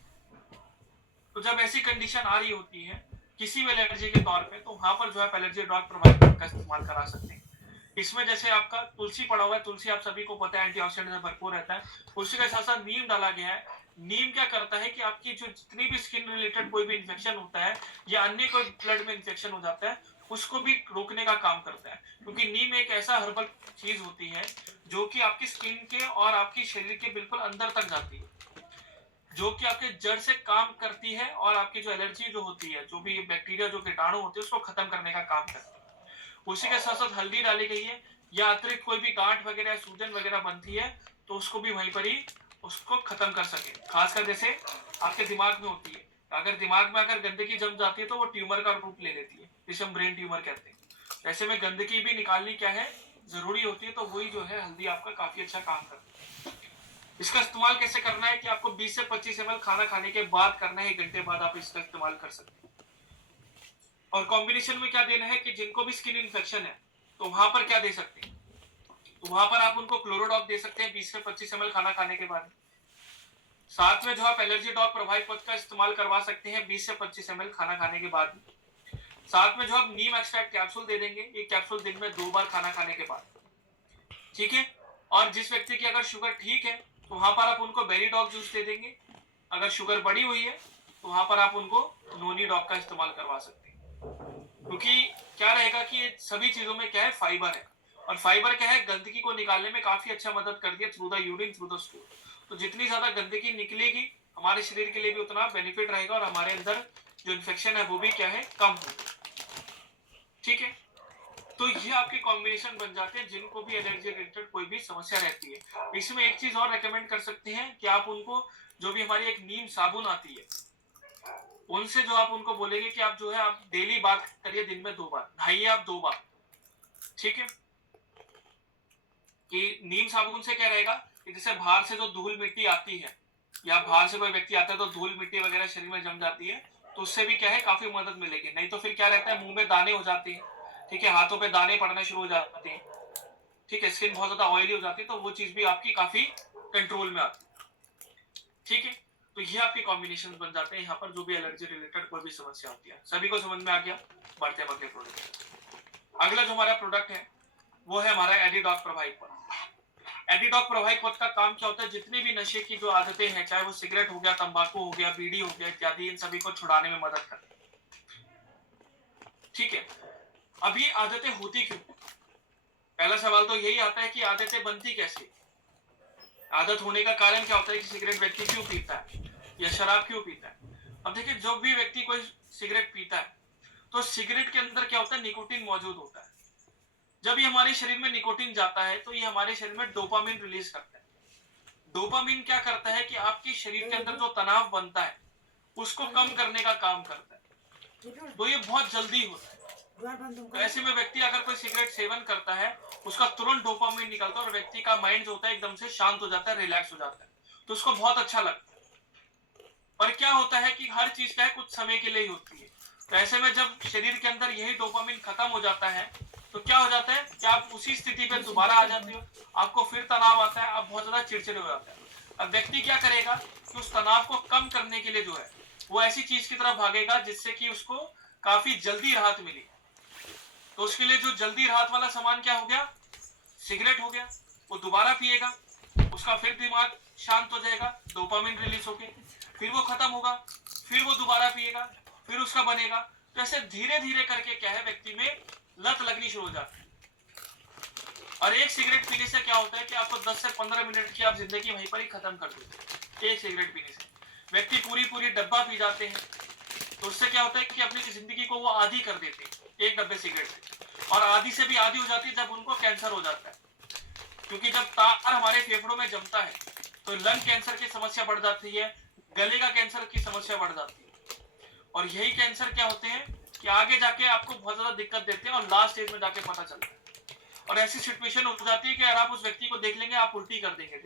तो जब ऐसी कंडीशन आ रही होती है किसी भी एलर्जी के तौर पे, तो वहां पर जो है एलर्जी ड्रग प्रोवाइडर का इस्तेमाल करा सकते हैं। इसमें जैसे आपका तुलसी पड़ा हुआ है, तुलसी आप सभी को पता है एंटीऑक्सीडेंट से भरपूर रहता है, उसी के साथ साथ नीम डाला गया है। नीम क्या करता है कि आपकी जो जितनी भी स्किन रिलेटेड कोई भी इन्फेक्शन होता है या अन्य कोई ब्लड में इन्फेक्शन हो जाता है उसको भी रोकने का काम करता है, क्योंकि नीम एक ऐसा हर्बल चीज होती है जो कि आपकी स्किन के और आपकी शरीर के बिल्कुल अंदर तक जाती है, जो कि आपके जड़ से काम करती है और आपकी जो एलर्जी जो होती है, जो भी बैक्टीरिया जो कीटाणु होते हैं उसको खत्म करने का काम करती है। उसी के साथ साथ हल्दी डाली गई है, या अतिरिक्त कोई भी गांठ वगैरह सूजन वगैरह बनती है तो उसको भी वहीं पर ही उसको खत्म कर सके। खासकर जैसे आपके दिमाग में होती है, अगर दिमाग में अगर गंदगी जम जाती है तो वो ट्यूमर का रूप ले लेती है, जिसे हम ब्रेन ट्यूमर कहते हैं। ऐसे में गंदगी भी निकालनी क्या है जरूरी होती है, तो वही जो है हल्दी आपका काफी अच्छा काम करती है। इसका इस्तेमाल कैसे करना है कि आपको 20 से 25 ml खाना खाने के बाद करना है, 1 घंटे बाद आप इसका इस्तेमाल कर सकते हैं। और कॉम्बिनेशन में क्या देना है कि जिनको भी स्किन इन्फेक्शन है तो वहां पर क्या दे सकते हैं, तो वहां पर आप उनको क्लोरोडॉग दे सकते हैं 20 से 25 ml खाना खाने के बाद। साथ में जो आप एलर्जी डॉग प्रभावी पद का इस्तेमाल करवा सकते हैं 20 से 25 ml खाना खाने के बाद। साथ में जो आप नीम एक्सट्रैक्ट कैप्सूल दे देंगे, एक कैप्सूल दिन में 2 बार खाना खाने के बाद, ठीक है। और जिस व्यक्ति की अगर शुगर ठीक है तो वहां पर आप उनको बेरी डॉग जूस दे देंगे। अगर शुगर बढ़ी हुई है तो वहां पर आप उनको नोनी डॉग का इस्तेमाल करवा सकते हैं, क्योंकि क्या रहेगा कि ये सभी चीजों में क्या है फाइबर है, और फाइबर क्या है गंदगी को निकालने में काफी अच्छा मदद करती है through the urine through the stool. तो जितनी ज्यादा गंदगी निकलेगी हमारे शरीर के लिए भी उतना बेनिफिट रहेगा और हमारे अंदर जो इन्फेक्शन है वो भी क्या है कम होगा, ठीक है। तो ये आपके कॉम्बिनेशन बन जाते हैं जिनको भी एलर्जी रिलेटेड कोई भी समस्या रहती है। इसमें एक चीज और रेकमेंड कर सकते हैं कि आप उनको जो भी हमारी एक नीम साबुन आती है उनसे जो आप उनको बोलेंगे कि आप जो है आप डेली बात करिए, दिन में 2 बार नहाइए आप 2 बार, ठीक है। कि नीम साबुन से क्या रहेगा कि जैसे बाहर से जो धूल मिट्टी आती है या बाहर से कोई व्यक्ति आता है तो धूल मिट्टी वगैरह शरीर में जम जाती है, तो उससे भी क्या है काफी मदद मिलेगी। नहीं तो फिर क्या रहता है, मुंह में दाने हो जाते हैं, ठीक है, हाथों पे दाने पड़ने शुरू हो जाते हैं, ठीक है, स्किन बहुत ज्यादा ऑयली हो जाती है, तो वो चीज भी आपकी काफी कंट्रोल में आती है, ठीक है। तो ये आपके कॉम्बिनेशन बन जाते हैं यहाँ पर, जो भी एलर्जी रिलेटेड कोई भी समस्या होती है। सभी को समझ में आ गया? बढ़ते हैं अगले प्रोडक्ट। अगला जो हमारा प्रोडक्ट है वो है हमारा एडिडॉक प्रभाविक पद। एडिडॉक प्रभाविक पद का काम क्या होता है, जितने भी नशे की जो आदतें हैं, चाहे वो सिगरेट हो गया, तंबाकू हो गया, बीड़ी हो गया इत्यादि, इन सभी को छुड़ाने में मदद करता है, ठीक है। अब ये आदतें होती क्यों? पहला सवाल तो यही आता है कि आदतें बनती कैसे? आदत होने का कारण क्या होता है कि सिगरेट व्यक्ति क्यों पीता है या शराब क्यों पीता है? अब देखिए, जब भी व्यक्ति कोई सिगरेट पीता है तो सिगरेट के अंदर क्या होता है, निकोटीन मौजूद होता है। जब ये हमारे शरीर में निकोटीन जाता है तो ये हमारे शरीर में डोपामिन रिलीज करता है। डोपामिन क्या करता है कि आपके शरीर के अंदर जो तनाव बनता है उसको कम करने का काम करता है, तो ये बहुत जल्दी होता है। तो ऐसे में व्यक्ति अगर कोई सिगरेट सेवन करता है, उसका तुरंत डोपामिन निकलता है और व्यक्ति का माइंड जो होता है एकदम से शांत हो जाता है, रिलैक्स हो जाता है, तो उसको बहुत अच्छा लगता है। पर क्या होता है कि हर चीज क्या है, कुछ समय के लिए ही होती है। तो ऐसे में जब शरीर के अंदर यही डोपामिन खत्म हो जाता है तो क्या हो जाता है कि आप उसी स्थिति पे दोबारा आ जाते हो, आपको फिर तनाव आता है, आप बहुत ज्यादा चिड़चिड़े हो जाते हैं। अब व्यक्ति क्या करेगा कि उस तनाव को कम करने के लिए जो है वो ऐसी चीज की तरफ भागेगा जिससे कि उसको काफी जल्दी राहत मिले। तो उसके लिए जो जल्दी राहत वाला सामान क्या हो गया, सिगरेट हो गया। वो दोबारा पिएगा, उसका फिर दिमाग शांत हो जाएगा, डोपामिन रिलीज होके फिर वो खत्म होगा, फिर वो दोबारा पिएगा, फिर उसका बनेगा। तो ऐसे धीरे धीरे करके क्या है, व्यक्ति में लत लगनी शुरू हो जाती है। और एक सिगरेट पीने से क्या होता है कि आपको 10 से 15 मिनट की आप जिंदगी वहीं पर ही खत्म कर देते हैं। एक सिगरेट पीने से व्यक्ति पूरी पूरी डब्बा पी जाते हैं, तो उससे क्या होता है कि अपनी जिंदगी को वो आदी कर देते हैं एक डब्बे सिगरेट से। और आदी से भी आदी हो जाती है जब उनको कैंसर हो जाता है, क्योंकि जब तार हमारे फेफड़ों में जमता है तो लंग कैंसर की समस्या बढ़ जाती है, गले का कैंसर की समस्या बढ़ जाती है। और यही कैंसर क्या होते हैं कि आगे जाके आपको बहुत ज्यादा दिक्कत देते हैं और लास्ट स्टेज में जाके पता चलता है। और ऐसी सिचुएशन हो जाती है कि अगर आप उस व्यक्ति को देख लेंगे आप उल्टी कर देंगे,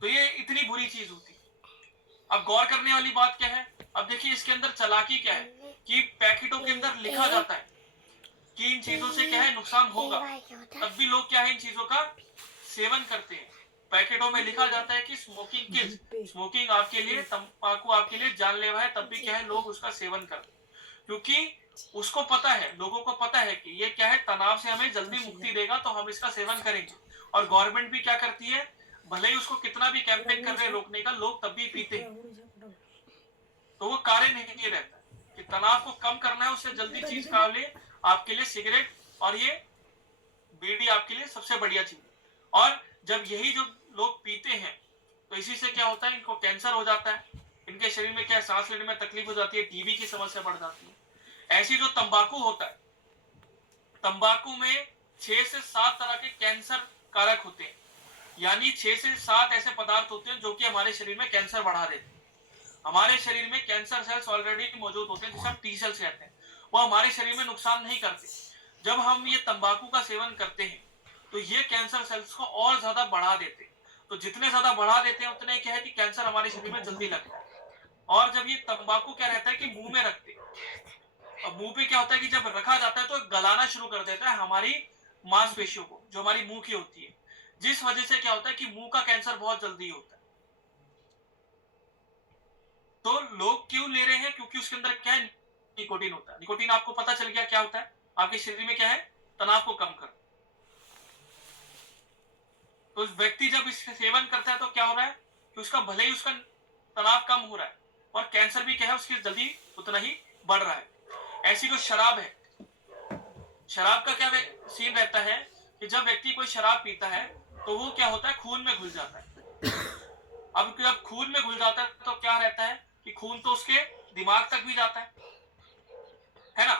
तो ये इतनी बुरी चीज होती है। अब गौर करने वाली बात क्या है, अब देखिए इसके अंदर चालाकी क्या है कि पैकेटों के अंदर लिखा जाता है कि इन चीजों से क्या है नुकसान होगा, तब भी लोग क्या है इन चीजों का सेवन करते हैं। पैकेटों में लिखा जाता है कि स्मोकिंग किल्स, स्मोकिंग आपके लिए, तंबाकू आपके लिए जानलेवा है, तब भी क्या है लोग उसका सेवन करते हैं, क्योंकि उसको पता है, लोगों को पता है कि ये क्या है तनाव से हमें जल्दी मुक्ति देगा, तो हम इसका सेवन करेंगे। और गवर्नमेंट भी क्या करती है, भले ही उसको कितना भी कैंपेन कर रहे हैं रोकने का, लोग तब भी पीते हैं। तो वो कार्य नहीं रहता कि तनाव को कम करना है, उससे जल्दी चीज का लिए आपके लिए सिगरेट और ये बीड़ी आपके लिए सबसे बढ़िया चीज है। और जब यही जो लोग पीते हैं तो इसी से क्या होता है, इनको कैंसर हो जाता है, इनके शरीर में क्या है, सांस लेने में तकलीफ हो जाती है, टीबी की समस्या बढ़ जाती है। ऐसी जो तंबाकू होता है, तंबाकू में 6 से 7 तरह के कैंसर कारक होते हैं, यानी 6 से 7 ऐसे पदार्थ होते हैं जो कि हमारे शरीर में कैंसर बढ़ा देते हैं। हमारे शरीर में कैंसर सेल्स ऑलरेडी मौजूद होते हैं, जिसे हम टी सेल्स कहते हैं, वो हमारे शरीर में नुकसान नहीं करते। जब हम ये तंबाकू का सेवन करते हैं तो ये कैंसर सेल्स को और ज्यादा बढ़ा देते हैं। तो जितने ज्यादा बढ़ा देते हैं उतने क्या है कि कैंसर हमारे शरीर में जल्दी लगता है। और जब ये तंबाकू क्या रहता है कि मुंह में रखते हैं, अब मुंह पे क्या होता है कि जब रखा जाता है तो गलाना शुरू कर देता है हमारी मांसपेशियों को, जो हमारी मुंह की होती है, जिस वजह से क्या होता है कि मुंह का कैंसर बहुत जल्दी होता है। तो लोग क्यों ले रहे हैं, क्योंकि उसके अंदर क्या है, निकोटीन होता है। निकोटीन आपको पता चल गया क्या होता है, आपके शरीर में क्या है, तनाव को कम कर। तो व्यक्ति जब इसका सेवन करता है तो क्या हो रहा है कि उसका भले ही उसका तनाव कम हो रहा है और कैंसर भी क्या है उसकी जल्दी उतना ही बढ़ रहा है। ऐसी जो शराब है, शराब का क्या सीन रहता है कि जब व्यक्ति कोई शराब पीता है तो वो क्या होता है, खून में घुल जाता है। अब जब खून में घुल जाता है तो क्या रहता है कि खून तो उसके दिमाग तक भी जाता है ना।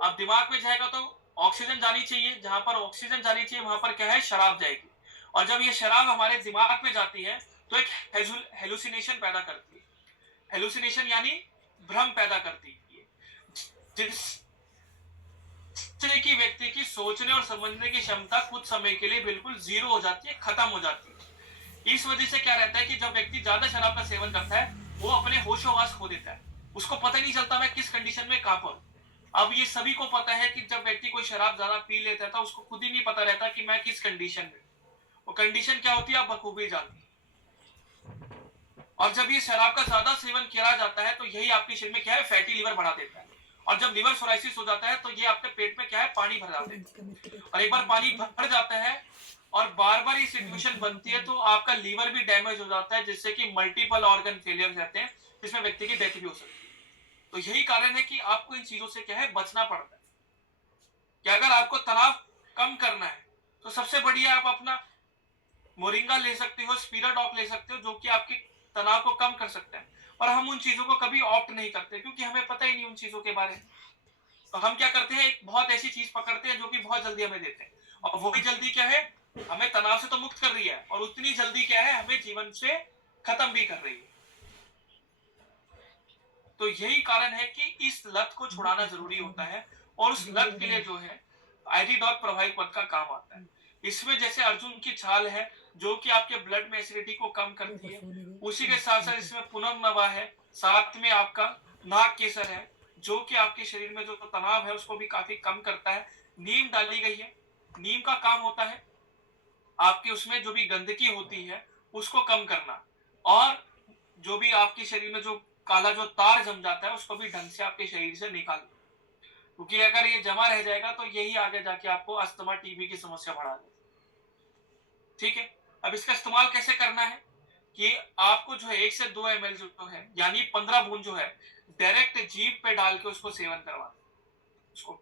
अब दिमाग में जाएगा तो ऑक्सीजन जानी चाहिए, जहां पर ऑक्सीजन जानी चाहिए वहां पर क्या है, शराब जाएगी। और जब ये शराब हमारे दिमाग में जाती है तो एक हेलुसिनेशन पैदा करती है। हेलुसिनेशन यानी भ्रम पैदा करती है, जिससे कि व्यक्ति की सोचने और समझने की क्षमता कुछ समय के लिए बिल्कुल जीरो हो जाती है, खत्म हो जाती है। इस वजह से क्या रहता है कि जब व्यक्ति ज्यादा शराब का सेवन करता है वो अपने होशो-हवास खो देता है, उसको पता ही नहीं चलता मैं किस कंडीशन में कहां पर हूं। अब ये सभी को पता है कि जब व्यक्ति कोई शराब ज्यादा पी लेता था उसको खुद ही नहीं पता रहता कि मैं किस कंडीशन में, वो कंडीशन क्या होती है आप बखूबी जानते हैं। और जब ये शराब का ज्यादा सेवन किया जाता है तो यही आपके शरीर में क्या है फैटी लिवर बढ़ा देता है, और जब लिवर सोराइसिस हो जाता है तो ये आपके पेट में क्या है पानी भर जाते हैं, और एक बार पानी भर जाता है और बार बार ये सिचुएशन बनती है तो आपका लीवर भी डैमेज हो जाता है, जिससे कि मल्टीपल ऑर्गन फेलियर रहते हैं, जिसमें व्यक्ति की डेथ भी हो सकती है। तो यही कारण है कि आपको इन चीजों से क्या है बचना पड़ता है, कि अगर आपको तनाव कम करना है तो सबसे बढ़िया आप अपना मोरिंगा ले सकते हो, स्पिराडॉक ले सकते हो, जो कि आपके तनाव को कम कर सकता है। और हम उन चीजों को कभी ऑप्ट नहीं करते क्योंकि हमें पता ही नहीं उन चीजों के बारे में। तो हम क्या करते हैं एक बहुत ऐसी चीज पकड़ते हैं जो कि बहुत जल्दी हमें देते हैं, और वही जल्दी क्या है हमें तनाव से तो मुक्त कर रही है और उतनी जल्दी क्या है हमें जीवन से खत्म भी कर रही है। तो यही कारण है कि इस लत को छुड़ाना जरूरी होता है, और उस लत के लिए जो है आईडी डॉग प्रभावित पद का काम आता है। इसमें जैसे अर्जुन की छाल है जो कि आपके ब्लड में एसिडिटी को कम करती है, उसी के साथ साथ इसमें पुनर्नवा है, साथ में आपका नाग केसर है जो कि आपके शरीर में जो तनाव है उसको भी काफी कम करता है। नीम डाली गई है, नीम का काम होता है आपके उसमें जो भी गंदगी होती है उसको कम करना, और जो भी आपके शरीर में जो काला जो तार जम जाता है उसको भी ढंग से आपके शरीर से निकाल दो, क्योंकि अगर ये जमा रह जाएगा तो यही आगे जाके आपको अस्थमा टीबी की समस्या बढ़ा देगी। ठीक है, अब इसका इस्तेमाल कैसे करना है कि आपको जो है 1 से 2 ml जो है यानी 15 बूंद जो है डायरेक्ट जीभ पे डाल के उसको सेवन करवा उसको।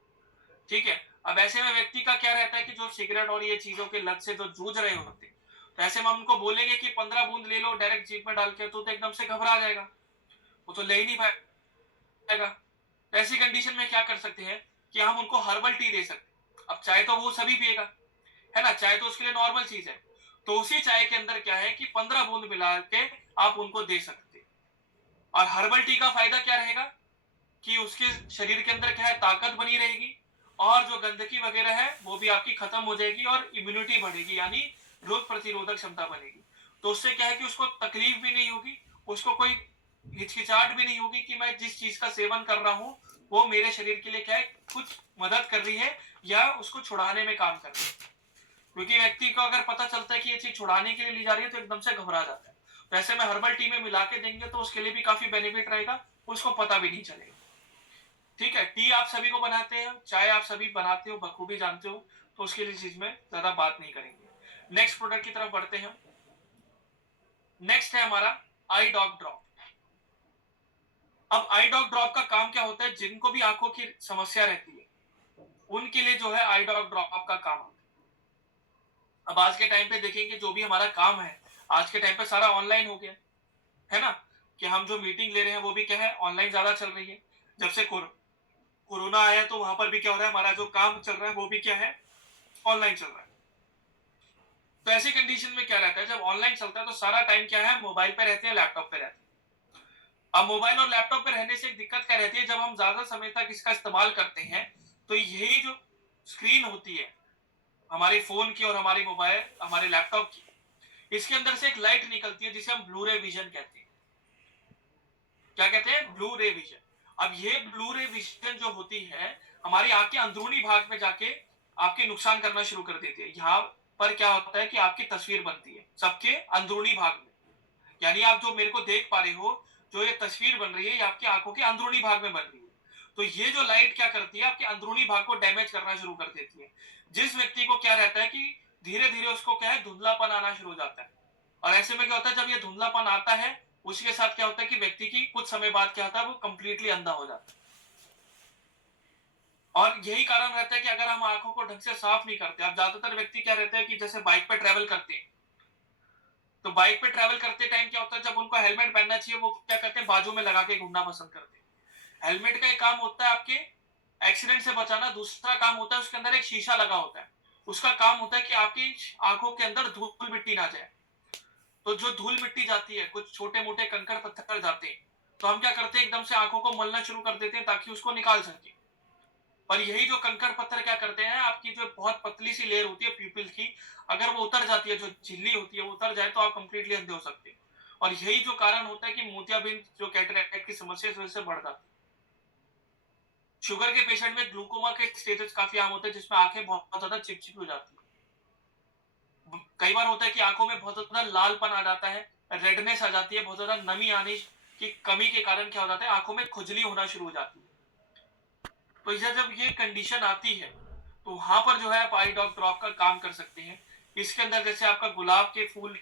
ठीक है, अब ऐसे में व्यक्ति का क्या रहता है कि जो सिगरेट और ये चीजों के लत से जो जूझ रहे होते हैं, तो ऐसे में हम उनको बोलेंगे कि 15 बूंद ले लो डायरेक्ट जीभ में डाल के, तो एकदम से घबरा जाएगा, वो तो ले ही नहीं पाएगा। तो ऐसी कंडीशन में क्या कर सकते हैं कि हम उनको हर्बल टी दे सकते हैं। अब चाय तो वो सभी पिएगा, है ना, चाय तो उसके लिए नॉर्मल चीज है, तो उसी चाय के अंदर क्या है कि 15 बूंद मिला के आप उनको दे सकते हैं। और हर्बल टी का फायदा क्या रहेगा कि उसके शरीर के अंदर क्या है ताकत बनी रहेगी, और जो गंदगी वगैरह है वो भी आपकी खत्म हो जाएगी और इम्यूनिटी बढ़ेगी यानी रोग प्रतिरोधक क्षमता बनेगी। तो उससे क्या है कि उसको तकलीफ भी नहीं होगी, उसको कोई हिचकिचाहट भी नहीं होगी कि मैं जिस चीज का सेवन कर रहा हूं वो मेरे शरीर के लिए क्या है कुछ मदद कर रही है या उसको छुड़ाने में काम कर रही है। क्योंकि व्यक्ति को अगर पता चलता है कि ये चीज छुड़ाने के लिए ली जा रही है तो एकदम से घबरा जाता है। तो ऐसे में हर्बल टी में मिला के देंगे तो उसके लिए भी काफी बेनिफिट रहेगा, उसको पता भी नहीं चलेगा। ठीक है, टी आप सभी को बनाते हैं, चाय आप सभी बनाते हो बखूबी जानते हो, तो उसके लिए चीज में ज्यादा बात नहीं करेंगे। नेक्स्ट प्रोडक्ट की तरफ बढ़ते हैं। नेक्स्ट है हमारा आई डॉग ड्रॉप। अब आई डॉग ड्रॉप का काम क्या होता है, जिनको भी आंखों की समस्या रहती है उनके लिए जो है आई डॉग ड्रॉप का काम आता है। अब आज के टाइम पे देखेंगे जो भी हमारा काम है आज के टाइम पे सारा ऑनलाइन हो गया है ना, कि हम जो मीटिंग ले रहे हैं वो भी क्या है ऑनलाइन ज्यादा चल रही है। जब से कोरोना आया तो वहां पर भी क्या हो रहा है हमारा जो काम चल रहा है वो भी क्या है ऑनलाइन चल रहा है। तो ऐसी कंडीशन में क्या रहता है जब ऑनलाइन चलता है तो सारा टाइम क्या है मोबाइल पे रहते हैं, लैपटॉप पे रहते हैं। अब मोबाइल और लैपटॉप पे रहने से एक दिक्कत क्या रहती है, जब हम ज्यादा समय तक इसका इस्तेमाल करते हैं तो यही जो स्क्रीन होती है हमारे फोन की और हमारे मोबाइल हमारे लैपटॉप की, इसके अंदर से एक लाइट निकलती है जिसे हम ब्लू रे विजन कहते हैं। क्या कहते हैं, ब्लू रे विजन। अब ये ब्लू रे विजन जो होती है हमारी आंख के अंदरूनी भाग में जाके आपके नुकसान करना शुरू कर देती है। यहाँ पर क्या होता है कि आपकी तस्वीर बनती है सबके अंदरूनी भाग में, यानी आप जो मेरे को देख पा रहे हो जो ये तस्वीर बन रही है ये आपकी आंखों के अंदरूनी भाग में बन रही है। तो ये जो लाइट क्या करती है आपके अंदरूनी भाग को डैमेज करना शुरू कर देती है। जिस व्यक्ति को क्या रहता है कि धीरे धीरे उसको क्या है धुंधलापन आना शुरू हो जाता है, और ऐसे में क्या होता है जब ये धुंधलापन आता है उसके साथ क्या होता है कि व्यक्ति की कुछ समय बाद क्या होता है वो कंप्लीटली अंधा हो जाता है। और यही कारण रहता है कि अगर हम आंखों को ढंग से साफ नहीं करते, अब ज्यादातर व्यक्ति क्या रहते हैं कि जैसे बाइक पे ट्रेवल करते हैं तो बाइक पे ट्रेवल करते टाइम क्या होता है जब उनको हेलमेट पहनना चाहिए वो क्या करते हैं बाजू में लगा के घूमना पसंद करते हैं। हेलमेट का एक काम होता है आपके एक्सीडेंट से बचाना, दूसरा काम होता है उसके अंदर एक शीशा लगा होता है, उसका काम होता है कि आपकी आंखों के अंदर धूल मिट्टी ना जाए। तो जो धूल मिट्टी जाती है कुछ छोटे मोटे कंकड़ पत्थर जाते हैं तो हम क्या करते हैं एकदम से आंखों को मलना शुरू कर देते हैं ताकि उसको निकाल सके। पर यही जो कंकड़ पत्थर क्या करते हैं आपकी जो बहुत पतली सी लेयर होती है प्यूपिल की, अगर वो उतर जाती है, जो झिल्ली होती है वो उतर जाए तो आप कंप्लीटली अंधे हो सकते हैं। और यही जो कारण होता है कि मोतियाबिंद जो कैटरेक्ट की समस्या इस वजह से बढ़ जाती है। शुगर के पेशेंट में ग्लूकोमा के स्टेजेस काफी आम होते हैं, जिसमें आंखें बहुत ज्यादा चिपचिपी हो जाती है। कई बार होता है कि आंखों में बहुत ज्यादा लालपन आ जाता है, रेडनेस आ जाती है, बहुत ज्यादा नमी आने की कमी के कारण क्या हो जाता है, आंखों में खुजली होना शुरू हो जाती है। तो जब ये कंडीशन आती है तो वहां पर जो है आप आई ड्रॉप ड्रॉप का काम कर सकते हैं। इसके अंदर जैसे आपका गुलाब के फूल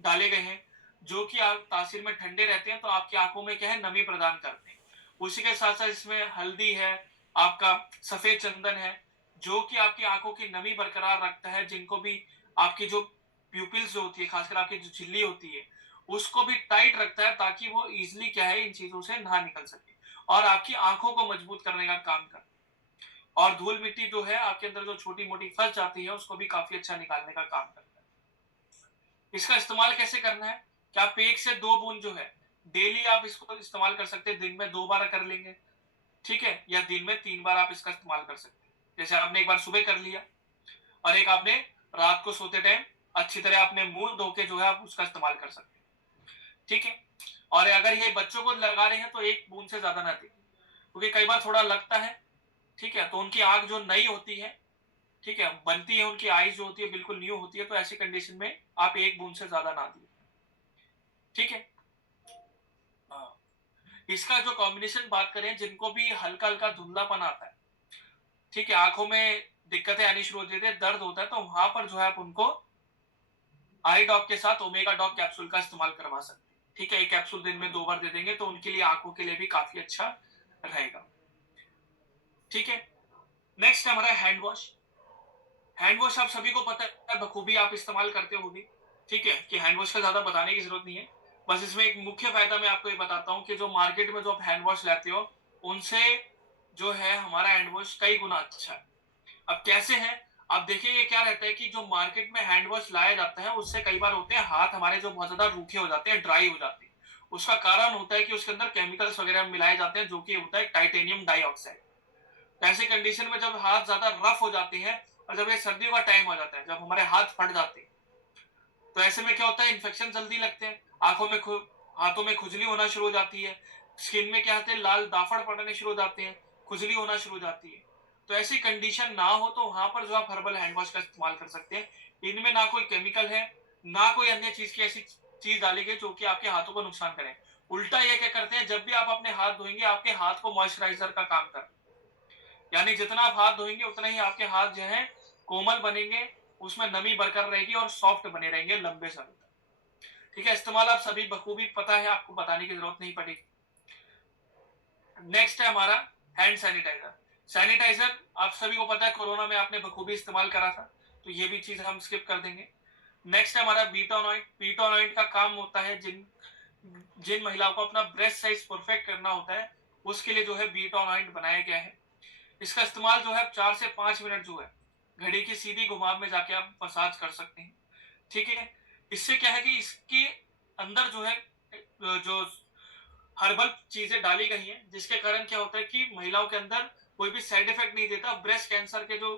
डाले गए हैं, जो कि आप तासीर में ठंडे रहते हैं, तो आपकी आंखों में क्या है, नमी प्रदान करते हैं। उसी के साथ साथ इसमें हल्दी है, आपका सफेद चंदन है, जो कि आपकी आंखों की नमी बरकरार रखता है, जिनको भी आपकी जो प्यूपिल्स जो होती है, खासकर आपकी जो झिल्ली होती है, उसको भी टाइट रखता है, ताकि वो इजिली क्या है, इन चीजों से ना निकल सके और आपकी आंखों को मजबूत करने का काम करता है। और धूल मिट्टी जो है आपके अंदर जो छोटी मोटी फंस जाती है, उसको भी काफी अच्छा निकालने का काम करता है। इसका इस्तेमाल कैसे करना है, कि आप 1 से 2 बूंद जो है डेली आप इसको इस्तेमाल कर सकते हैं। दिन में 2 बार कर लेंगे, ठीक है, या दिन में 3 बार आप इसका इस्तेमाल कर सकते हैं। जैसे आपने एक बार सुबह कर लिया और एक आपने रात को सोते टाइम अच्छी तरह अपने मुंह धो के जो है आप उसका इस्तेमाल कर सकते हैं, ठीक है। और अगर ये बच्चों को लगा रहे हैं तो 1 बूंद से ज्यादा ना दें, क्योंकि कई बार थोड़ा लगता है, ठीक है, तो उनकी आंख जो नई होती है, ठीक है, बनती है, उनकी आईज जो होती है बिल्कुल न्यू होती है, तो ऐसी कंडीशन में आप 1 बूंद से ज्यादा ना दिए, ठीक है। हाँ। इसका जो कॉम्बिनेशन बात करें, जिनको भी हल्का हल्का धुंधलापन आता है, ठीक है, आंखों में दिक्कतें आनी शुरू होती है, दर्द होता है, तो वहां पर जो है आप उनको आई डॉप के साथ ओमेगा डॉप कैप्सूल का इस्तेमाल करवा सकते हैं, ठीक है। एक कैप्सूल दिन में 2 बार दे देंगे तो उनके लिए, आंखों के लिए भी काफी अच्छा रहेगा, ठीक है। नेक्स्ट है हमारा हैंड वॉश। हैंड वॉश आप सभी को पता है, बखूबी आप इस्तेमाल करते होंगे, ठीक है, कि हैंड वॉश का ज्यादा बताने की जरूरत नहीं है। बस इसमें एक मुख्य फायदा मैं आपको ये बताता हूँ कि जो मार्केट में जो आप हैंड वॉश लेते हो, उनसे जो है हमारा हैंड वॉश कई गुना अच्छा है। अब कैसे है, आप देखिए, ये क्या रहता है कि जो मार्केट में हैंड वॉश लाया जाता है, उससे कई बार होते हैं हाथ हमारे जो बहुत ज्यादा रूखे हो जाते हैं, ड्राई हो जाते हैं। उसका कारण होता है कि उसके अंदर केमिकल्स वगैरह मिलाए जाते हैं, जो कि होता है टाइटेनियम डाइऑक्साइड। ऐसे कंडीशन में जब हाथ ज्यादा रफ हो जाते हैं, और जब ये सर्दियों का टाइम आ जाता है, जब हमारे हाथ फट जाते हैं, तो ऐसे में क्या होता है, इन्फेक्शन जल्दी लगते हैं, आंखों में हाथों में खुजली होना शुरू हो जाती है, स्किन में क्या होते हैं, लाल दाफड़ पड़ने शुरू हो जाते हैं, खुजली होना शुरू हो जाती है। तो ऐसी कंडीशन ना हो तो वहां पर जो आप हर्बल हैंड वॉश का इस्तेमाल कर सकते हैं। इनमें ना कोई केमिकल है, ना कोई अन्य चीज की ऐसी चीज डाली गई जो कि आपके हाथों को नुकसान करे। उल्टा ये क्या करते हैं, जब भी आप अपने हाथ धोएंगे, आपके हाथ को मॉइस्चराइजर का काम कर, यानी जितना आप हाथ धोएंगे उतना ही आपके हाथ जो है कोमल बनेंगे, उसमें नमी बरकरार रहेगी और सॉफ्ट बने रहेंगे लंबे समय तक, ठीक है। इस्तेमाल आप सभी बखूबी पता है, आपको बताने की जरूरत नहीं पड़ेगी। नेक्स्ट है हमारा हैंड सैनिटाइजर। सैनिटाइजर आप सभी को पता है, कोरोना में आपने बखूबी इस्तेमाल करा था, तो ये भी चीज हम स्किप कर देंगे। नेक्स्ट है हमारा बीटोनॉइड। बीटोनॉइड का काम होता है, जिन जिन महिलाओं को अपना ब्रेस्ट साइज परफेक्ट करना होता है, उसके लिए जो है बीटोनॉइड बनाया गया है। इसका इस्तेमाल जो है 4 से 5 मिनट जो है घड़ी की सीधी घुमाव में जाके आप मसाज कर सकते हैं, ठीक है। इससे क्या है कि इसके अंदर जो है जो हर्बल चीजें डाली गई हैं, जिसके कारण क्या होता है कि महिलाओं के अंदर कोई भी साइड इफेक्ट नहीं देता। ब्रेस्ट कैंसर के जो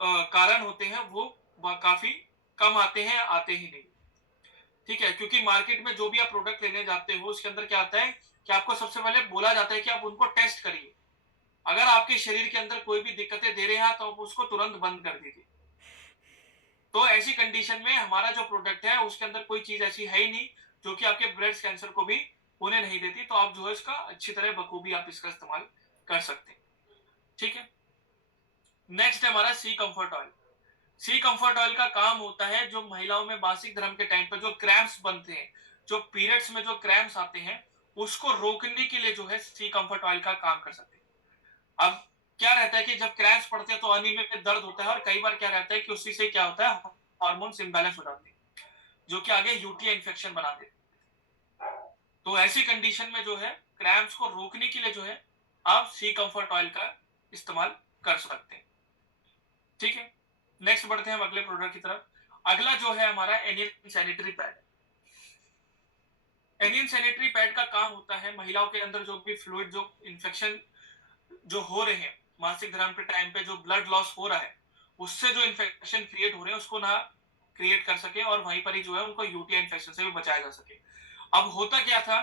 कारण होते हैं वो काफी कम आते हैं, आते ही नहीं, ठीक है। क्योंकि मार्केट में जो भी आप प्रोडक्ट लेने जाते हो, उसके अंदर क्या आता है कि आपको सबसे पहले बोला जाता है कि आप उनको टेस्ट करिए। अगर आपके शरीर के अंदर कोई भी दिक्कतें दे रहे हैं तो आप उसको तुरंत बंद कर दीजिए। तो ऐसी कंडीशन में हमारा जो प्रोडक्ट है, उसके अंदर कोई चीज ऐसी है ही नहीं जो कि आपके ब्रेस्ट कैंसर को भी होने नहीं देती। तो आप जो है इसका अच्छी तरह बखूबी आप इसका इस्तेमाल कर सकते हैं, ठीक है। नेक्स्ट है हमारा सी कंफर्ट ऑयल। सी कंफर्ट ऑयल का काम होता है, जो महिलाओं में मासिक धर्म के टाइम पर जो क्रैम्प्स बनते हैं, जो पीरियड्स में जो क्रैम्प्स आते हैं, उसको रोकने के लिए जो है सी कंफर्ट ऑयल का काम कर सकते हैं। अब क्या रहता है कि जब क्रैम्प्स पड़ते हैं तो अनिमिया में दर्द होता है, और कई बार क्या रहता है कि उसी से क्या होता है, हार्मोन्स इम्बैलेंस हो जाते हैं, जो कि आगे यूटीआई इंफेक्शन बना देते हैं। तो ऐसी कंडीशन में जो है क्रैम्प्स को रोकने के लिए जो है आप सी कंफर्ट ऑयल का इस्तेमाल कर सकते हैं, ठीक है। नेक्स्ट बढ़ते हैं हम अगले प्रोडक्ट की तरफ। अगला जो है हमारा anion sanitary pad. Anion sanitary pad का काम होता है, महिलाओं के अंदर जो भी फ्लूइड, जो इन्फेक्शन जो हो रहे हैं मासिक धर्म के टाइम पे, जो ब्लड लॉस हो रहा है, उससे जो इन्फेक्शन क्रिएट हो रहे हैं, उसको ना क्रिएट कर सके और वहीं पर ही जो है उनको यूटीआई इन्फेक्शन से भी बचाया जा सके। अब होता क्या था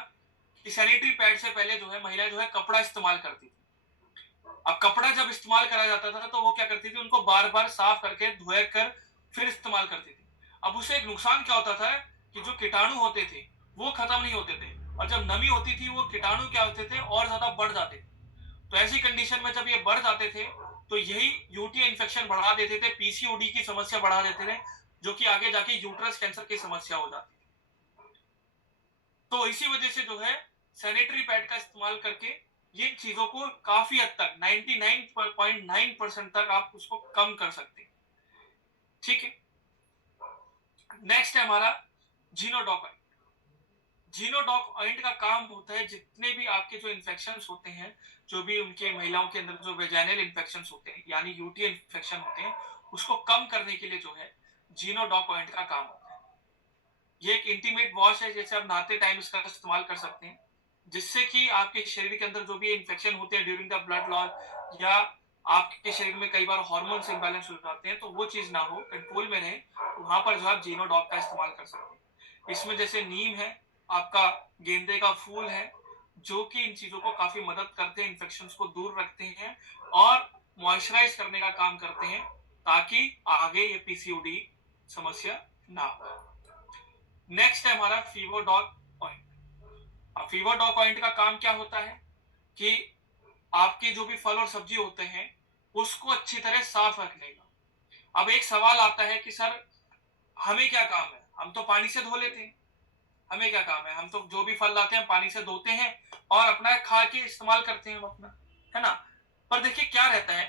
कि सैनिटरी पैड से पहले जो है महिला जो है कपड़ा इस्तेमाल करती थी। अब कपड़ा जब इस्तेमाल करा जाता था तो वो क्या करती थी, उनको बार बार साफ करके धोया कर फिर इस्तेमाल करती थी। अब उससे एक नुकसान क्या होता था कि जो कीटाणु होते थे वो खत्म नहीं होते थे, और जब नमी होती थी वो कीटाणु क्या होते थे और ज्यादा बढ़ जाते थे। तो ऐसी कंडीशन में जब ये बढ़ जाते थे तो यही यूटीआई इन्फेक्शन बढ़ा देते थे, पीसीओडी की समस्या बढ़ा देते थे, जो कि आगे जाके यूट्रस कैंसर की समस्या हो जाती थी। तो इसी वजह से जो है सैनिटरी पैड का इस्तेमाल करके ये चीजों को काफी हद तक 99.9% तक आप उसको कम कर सकते हैं। ठीक है, नेक्स्ट है हमारा जीनोडॉक ऑइंट। जीनोडॉक ऑइंट का काम होता है जितने भी आपके जो इन्फेक्शंस होते हैं, जो भी उनके महिलाओं के अंदर जो वेजाइनल इन्फेक्शंस होते हैं यानी यूटीआई इन्फेक्शन होते हैं, उसको कम करने के लिए जो है जीनोडॉक ऑइंट का काम होता है। ये एक इंटीमेट वॉश है, जैसे आप नहाते टाइम इसका इस्तेमाल कर सकते हैं, जिससे कि आपके शरीर के अंदर जो भी इन्फेक्शन होते हैं ड्यूरिंग द ब्लड लॉस या आपके शरीर में कई बार हार्मोन्स इम्बैलेंस हो जाते हैं, तो वो चीज ना हो, कंट्रोल में रहे, तो वहां पर जो आप जीनोडॉक का इस्तेमाल कर सकते हैं। इसमें जैसे नीम है, आपका गेंदे का फूल है, जो कि इन चीजों को काफी मदद करते हैं, इन्फेक्शन को दूर रखते हैं और मॉइस्चराइज करने का काम करते हैं, ताकि आगे ये पीसीओडी समस्या ना हो। नेक्स्ट है हमारा फीवरडॉक ऑइंट। फीवरडॉक ऑइंट का काम क्या होता है कि आपके जो भी फल और सब्जी होते हैं उसको अच्छी तरह साफ रखने का। अब एक सवाल आता है कि सर हमें क्या काम है, हम तो पानी से धो लेते हैं, हमें क्या काम है, हम तो जो भी फल लाते हैं पानी से धोते हैं और अपना खा के इस्तेमाल करते हैं हम अपना, है ना। पर देखिए क्या रहता है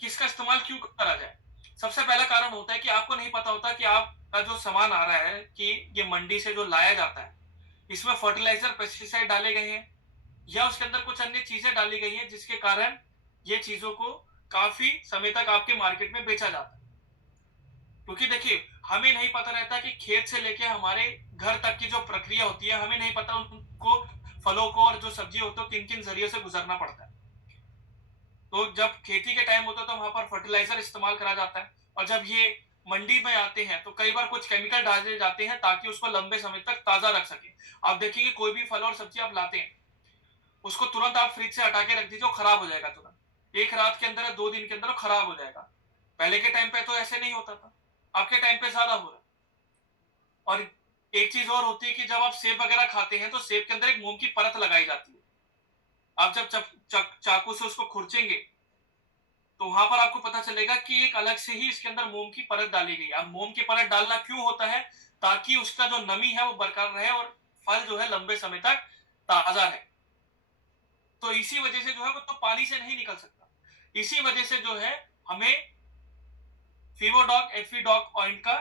कि इसका इस्तेमाल क्यों करा जाए। सबसे पहला कारण होता है कि आपको नहीं पता होता कि आपका जो सामान आ रहा है कि ये मंडी से जो लाया जाता है इसमें फर्टिलाइजर पेस्टिसाइड डाले गए हैं या उसके अंदर कुछ अन्य चीजें डाली गई हैं, जिसके कारण ये चीजों को काफी समय तक आपके मार्केट में बेचा जाता है। क्योंकि देखिए हमें नहीं पता रहता कि खेत से लेके हमारे घर तक की जो प्रक्रिया होती है, हमें नहीं पता उनको फलों को और जो सब्जी होती है किन किन जरिए से गुजरना पड़ता है। तो जब खेती के टाइम होता है तो वहां पर फर्टिलाइजर इस्तेमाल करा जाता है, और जब ये मंडी में आते हैं तो कई बार कुछ केमिकल डाले जाते हैं ताकि उसको लंबे समय तक ताजा रख सके। आप देखिए कोई भी फल और सब्जी आप लाते हैं उसको तुरंत आप फ्रिज से हटा के रख दीजिए, वो खराब हो जाएगा तुरंत, एक रात के अंदर या 2 दिन के अंदर वो खराब हो जाएगा। पहले के टाइम पे तो ऐसे नहीं होता था, आपके टाइम पे ज्यादा हो रहा है। और एक चीज और होती है कि जब आप सेब वगैरह खाते हैं तो सेब के अंदर एक मोम की परत लगाई जाती है। आप जब चाकू से उसको खुरचेंगे तो वहां पर आपको पता चलेगा कि एक अलग से ही इसके अंदर मोम की परत डाली गई है। अब मोम की परत डालना क्यों होता है, ताकि उसका जो नमी है वो बरकरार रहे और फल जो है लंबे समय तक ताजा रहे। तो इसी वजह से जो है वो तो पानी से नहीं निकल सकता, इसी वजह से जो है हमें फीवरडॉक एफीडॉक ऑइंट का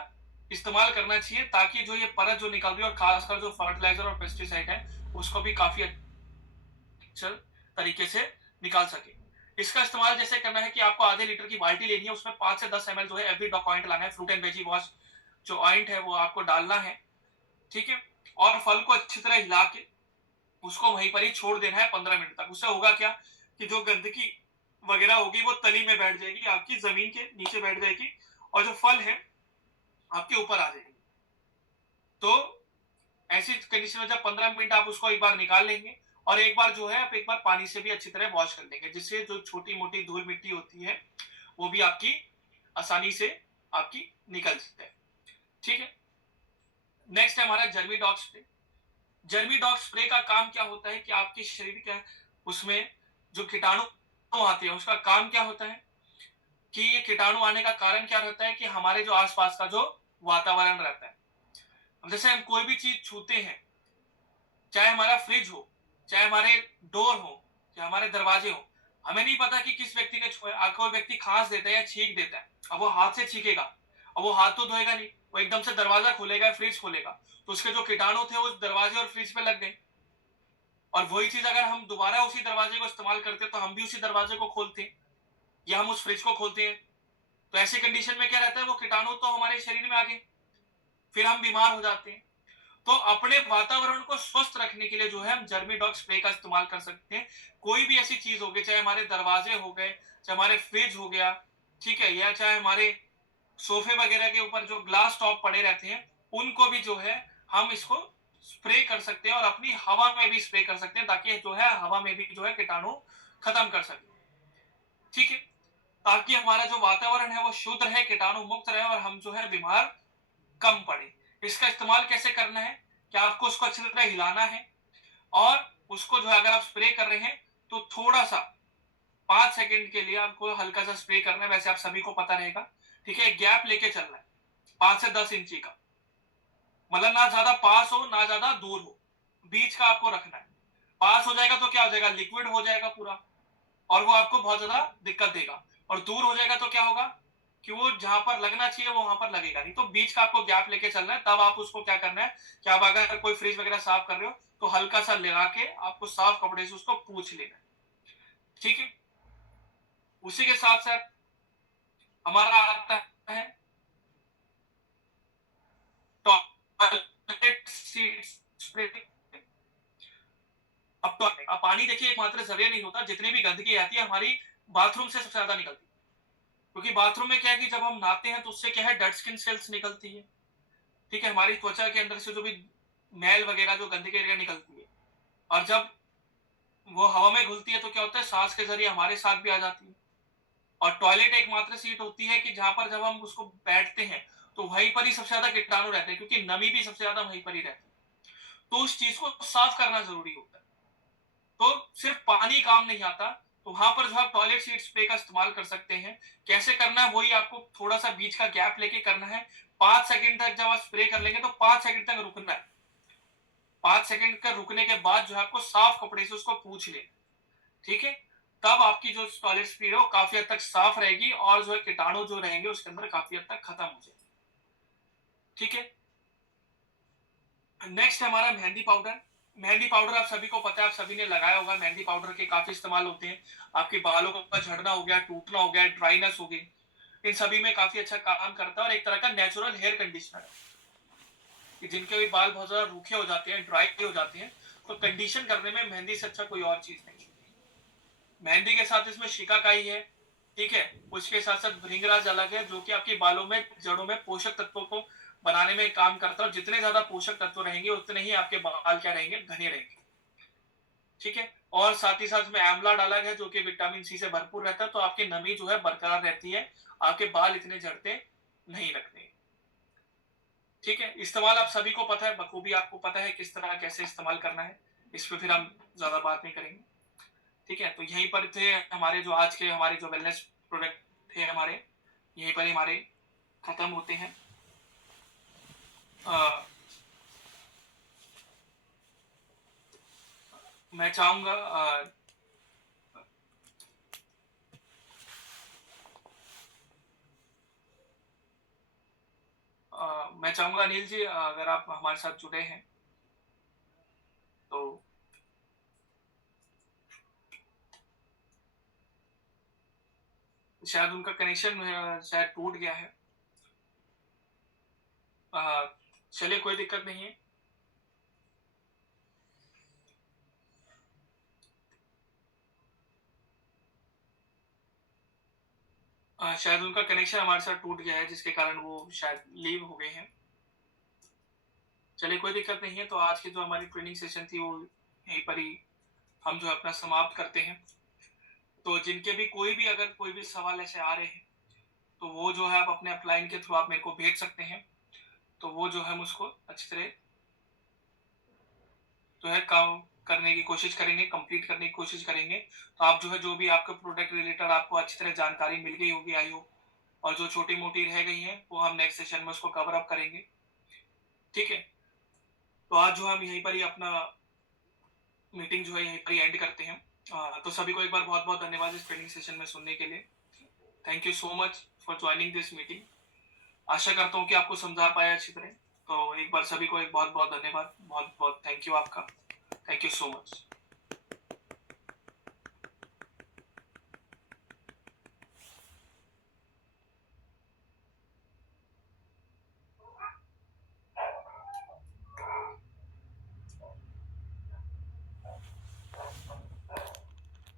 इस्तेमाल करना चाहिए, ताकि जो ये परत जो निकल रही है और खासकर जो फर्टिलाइजर और पेस्टिसाइड है उसको भी काफी अच्छे तरीके से निकाल सके। इसका इस्तेमाल जैसे करना है कि आपको आधे लीटर की बाल्टी लेनी है, उसमें 5 से 10 ml जो है एफीडॉक ऑइंट लाना है, फ्रूट एंड वेजी वॉश जो ऑइंट है वो आपको डालना है, ठीक है। और फल को अच्छी तरह हिला के उसको वहीं पर ही छोड़ देना है 15 मिनट तक। उससे होगा क्या कि जो गंदगी वगैरह होगी वो तली में बैठ जाएगी, आपकी जमीन के नीचे बैठ जाएगी और जो फल है आपके ऊपर आ जाएगी। तो ऐसी कंडीशन में जब 15 मिनट आप उसको एक बार निकाल लेंगे और एक बार जो है आप एक बार पानी से भी अच्छी तरह वॉश कर लेंगे, जिससे जो छोटी मोटी धूल मिट्टी होती है वो भी आपकी आसानी से आपकी निकल सकते हैं, ठीक है। नेक्स्ट है हमारा जर्मी डॉग स्प्रे। जर्मी डॉग स्प्रे का काम क्या होता है कि आपके शरीर के उसमें जो कीटाणु आते हैं उसका काम क्या होता है कि ये कीटाणु आने का कारण क्या रहता है कि हमारे जो आसपास का जो वातावरण रहता है, जैसे हम कोई भी चीज छूते हैं, चाहे हमारा फ्रिज हो, चाहे हमारे डोर हो, चाहे हमारे दरवाजे हो, हमें नहीं पता कि किस व्यक्ति ने छुआ है। कोई व्यक्ति खांस देता है या छींक देता है, अब वो हाथ से छींकेगा, अब वो हाथ तो धोएगा नहीं, वो एकदम से दरवाजा खोलेगा, फ्रिज खोलेगा, तो उसके जो कीटाणु थे उस दरवाजे और फ्रिज पे लग गए। और वही चीज अगर हम दोबारा उसी दरवाजे को इस्तेमाल करते तो हम भी उसी दरवाजे को खोलते हैं या हम उस फ्रिज को खोलते हैं, तो ऐसी कंडीशन में क्या रहता है वो कीटाणु तो हमारे शरीर में आ गए, फिर हम बीमार हो जाते हैं। तो अपने वातावरण को स्वस्थ रखने के लिए जो है हम जर्मी डॉग स्प्रे का इस्तेमाल कर सकते हैं। कोई भी ऐसी चीज होगी, चाहे हमारे दरवाजे हो गए, चाहे हमारे फ्रिज हो गया, ठीक है, या चाहे हमारे सोफे वगैरह के ऊपर जो ग्लास टॉप पड़े रहते हैं, उनको भी जो है हम इसको स्प्रे कर सकते हैं और अपनी हवा में भी स्प्रे कर सकते हैं, ताकि जो है हवा में भी जो है कीटाणु खत्म कर सके। ठीक है, ताकि हमारा जो वातावरण है वो शुद्ध रहे, कीटाणु मुक्त रहे और हम जो है बीमार कम पड़े। इसका इस्तेमाल कैसे करना है कि आपको उसको अच्छी तरह हिलाना है और उसको जो है अगर आप स्प्रे कर रहे हैं तो थोड़ा सा 5 सेकंड के लिए आपको हल्का सा स्प्रे करना है। वैसे आप सभी को पता रहेगा, ठीक है, गैप लेके चलना है 5 से 10 इंची का, मतलब ना ज्यादा पास हो ना ज्यादा दूर हो, बीच का आपको रखना है। पास हो जाएगा तो क्या हो जाएगा, लिक्विड हो जाएगा पूरा और वो आपको बहुत ज्यादा दिक्कत देगा। और दूर हो जाएगा तो क्या होगा कि वो जहां पर लगना चाहिए वो वहां पर लगेगा नहीं। तो बीच का आपको गैप लेके चलना है। तब आप उसको क्या करना है कि आप अगर कोई फ्रिज वगैरह साफ कर रहे हो तो हल्का सा लगा के आपको साफ कपड़े से उसको पूछ लेना है। ठीक है, उसी के साथ साथ हमारा आता है टॉयलेट सीट स्प्रे। अब पानी देखिए एकमात्र जरिया नहीं होता, जितनी भी गंदगी आती है हमारी बाथरूम से सबसे ज्यादा निकलती है। क्योंकि बाथरूम में क्या है कि जब हम नहाते हैं तो उससे क्या है, डेड स्किन सेल्स निकलती है। ठीक है, हमारी त्वचा के अंदर से जो भी मैल वगैरह जो गंदगी वगैरह निकलती है, और जब वो हवा में घुलती है तो क्या होता है, सांस के जरिए हमारे साथ भी आ जाती है। और टॉयलेट एकमात्र सीट होती है कि जहां पर जब हम उसको बैठते हैं तो वहीं पर ही सबसे ज्यादा कीटाणु रहते हैं, क्योंकि नमी भी सबसे ज्यादा वहीं पर ही रहती है। तो उस चीज को साफ करना जरूरी होता है। तो सिर्फ पानी काम नहीं आता, तो वहां पर जो आप टॉयलेट सीट स्प्रे का इस्तेमाल कर सकते हैं। कैसे करना है वही आपको थोड़ा सा बीच का गैप लेके करना है। 5 सेकंड तक जब आप स्प्रे कर लेंगे तो 5 सेकंड तक रुकना है। 5 सेकंड का रुकने के बाद जो है आपको साफ कपड़े से उसको पूछ ले। ठीक है, तब आपकी जो टॉयलेट स्प्रे है वो काफी हद तक साफ रहेगी और जो है कीटाणु जो रहेंगे उसके अंदर काफी हद तक खत्म हो जाएंगे। ठीक है, नेक्स्ट है हमारा मेहंदी पाउडर। मेहंदी पाउडर आप सभी को पता है, आप सभी ने लगाया होगा। मेहंदी पाउडर के काफी इस्तेमाल होते हैं। आपके बालों का झड़ना हो गया, टूटना हो गया, ड्राइनेस हो गई, इन सभी में काफी अच्छा काम करता है और एक तरह का नेचुरल हेयर कंडीशनर है कि जिनके भी बाल बहुत ज्यादा रूखे हो जाते हैं, ड्राई हो जाते हैं, तो कंडीशन करने में मेहंदी से अच्छा कोई और चीज नहीं। मेहंदी के साथ इसमें शिकाकाई है। ठीक है, उसके साथ साथ भृंगराज अलग है जो कि आपके बालों में, जड़ों में पोषक तत्वों को बनाने में काम करता है। और जितने ज्यादा पोषक तत्व रहेंगे उतने ही आपके बाल क्या रहेंगे, घने रहेंगे। ठीक है, और साथ ही साथ में आंवला अलग है जो कि विटामिन सी से भरपूर रहता है, तो आपकी नमी जो है बरकरार रहती है, आपके बाल इतने झड़ते नहीं लगते। ठीक है, इस्तेमाल आप सभी को पता है, बखूबी आपको पता है किस तरह कैसे इस्तेमाल करना है। इस पे फिर हम ज्यादा बात नहीं करेंगे। ठीक है, तो यहीं पर थे हमारे जो आज के हमारे जो वेलनेस प्रोडक्ट थे हमारे, यहीं पर ही हमारे खत्म होते हैं। अ, मैं चाहूंगा मैं चाहूंगा अनिल जी, अगर आप हमारे साथ जुड़े हैं तो शायद उनका कनेक्शन शायद टूट गया है। अ, चलिए कोई दिक्कत नहीं है। शायद उनका कनेक्शन हमारे साथ टूट गया है जिसके कारण वो शायद लीव हो गए हैं। चलिए कोई दिक्कत नहीं है, तो आज की जो हमारी ट्रेनिंग सेशन थी वो यहीं पर ही हम जो है अपना समाप्त करते हैं। तो जिनके भी कोई भी सवाल ऐसे आ रहे हैं तो वो जो है आप अपने अपलाइन के थ्रू आप मेरे को भेज सकते हैं। तो वो जो है हम उसको अच्छी तरह जो है काम करने की कोशिश करेंगे, कंप्लीट करने की कोशिश करेंगे। तो आप जो है जो भी आपके प्रोडक्ट रिलेटेड आपको अच्छी तरह जानकारी मिल गई होगी आई हो, और जो छोटी मोटी रह गई हैं वो हम नेक्स्ट सेशन में उसको कवर अप करेंगे। ठीक है, तो आज जो हम यहीं पर ही अपना मीटिंग जो है यहीं पर ही एंड करते हैं। तो सभी को एक बार बहुत बहुत धन्यवाद इस ट्रेनिंग सेशन में सुनने के लिए। Thank you so much for joining this meeting. आशा करता हूँ कि आपको समझा पाया अच्छी तरह। तो एक बार सभी को एक बहुत बहुत धन्यवाद, बहुत बहुत थैंक यू आपका। Thank you so much.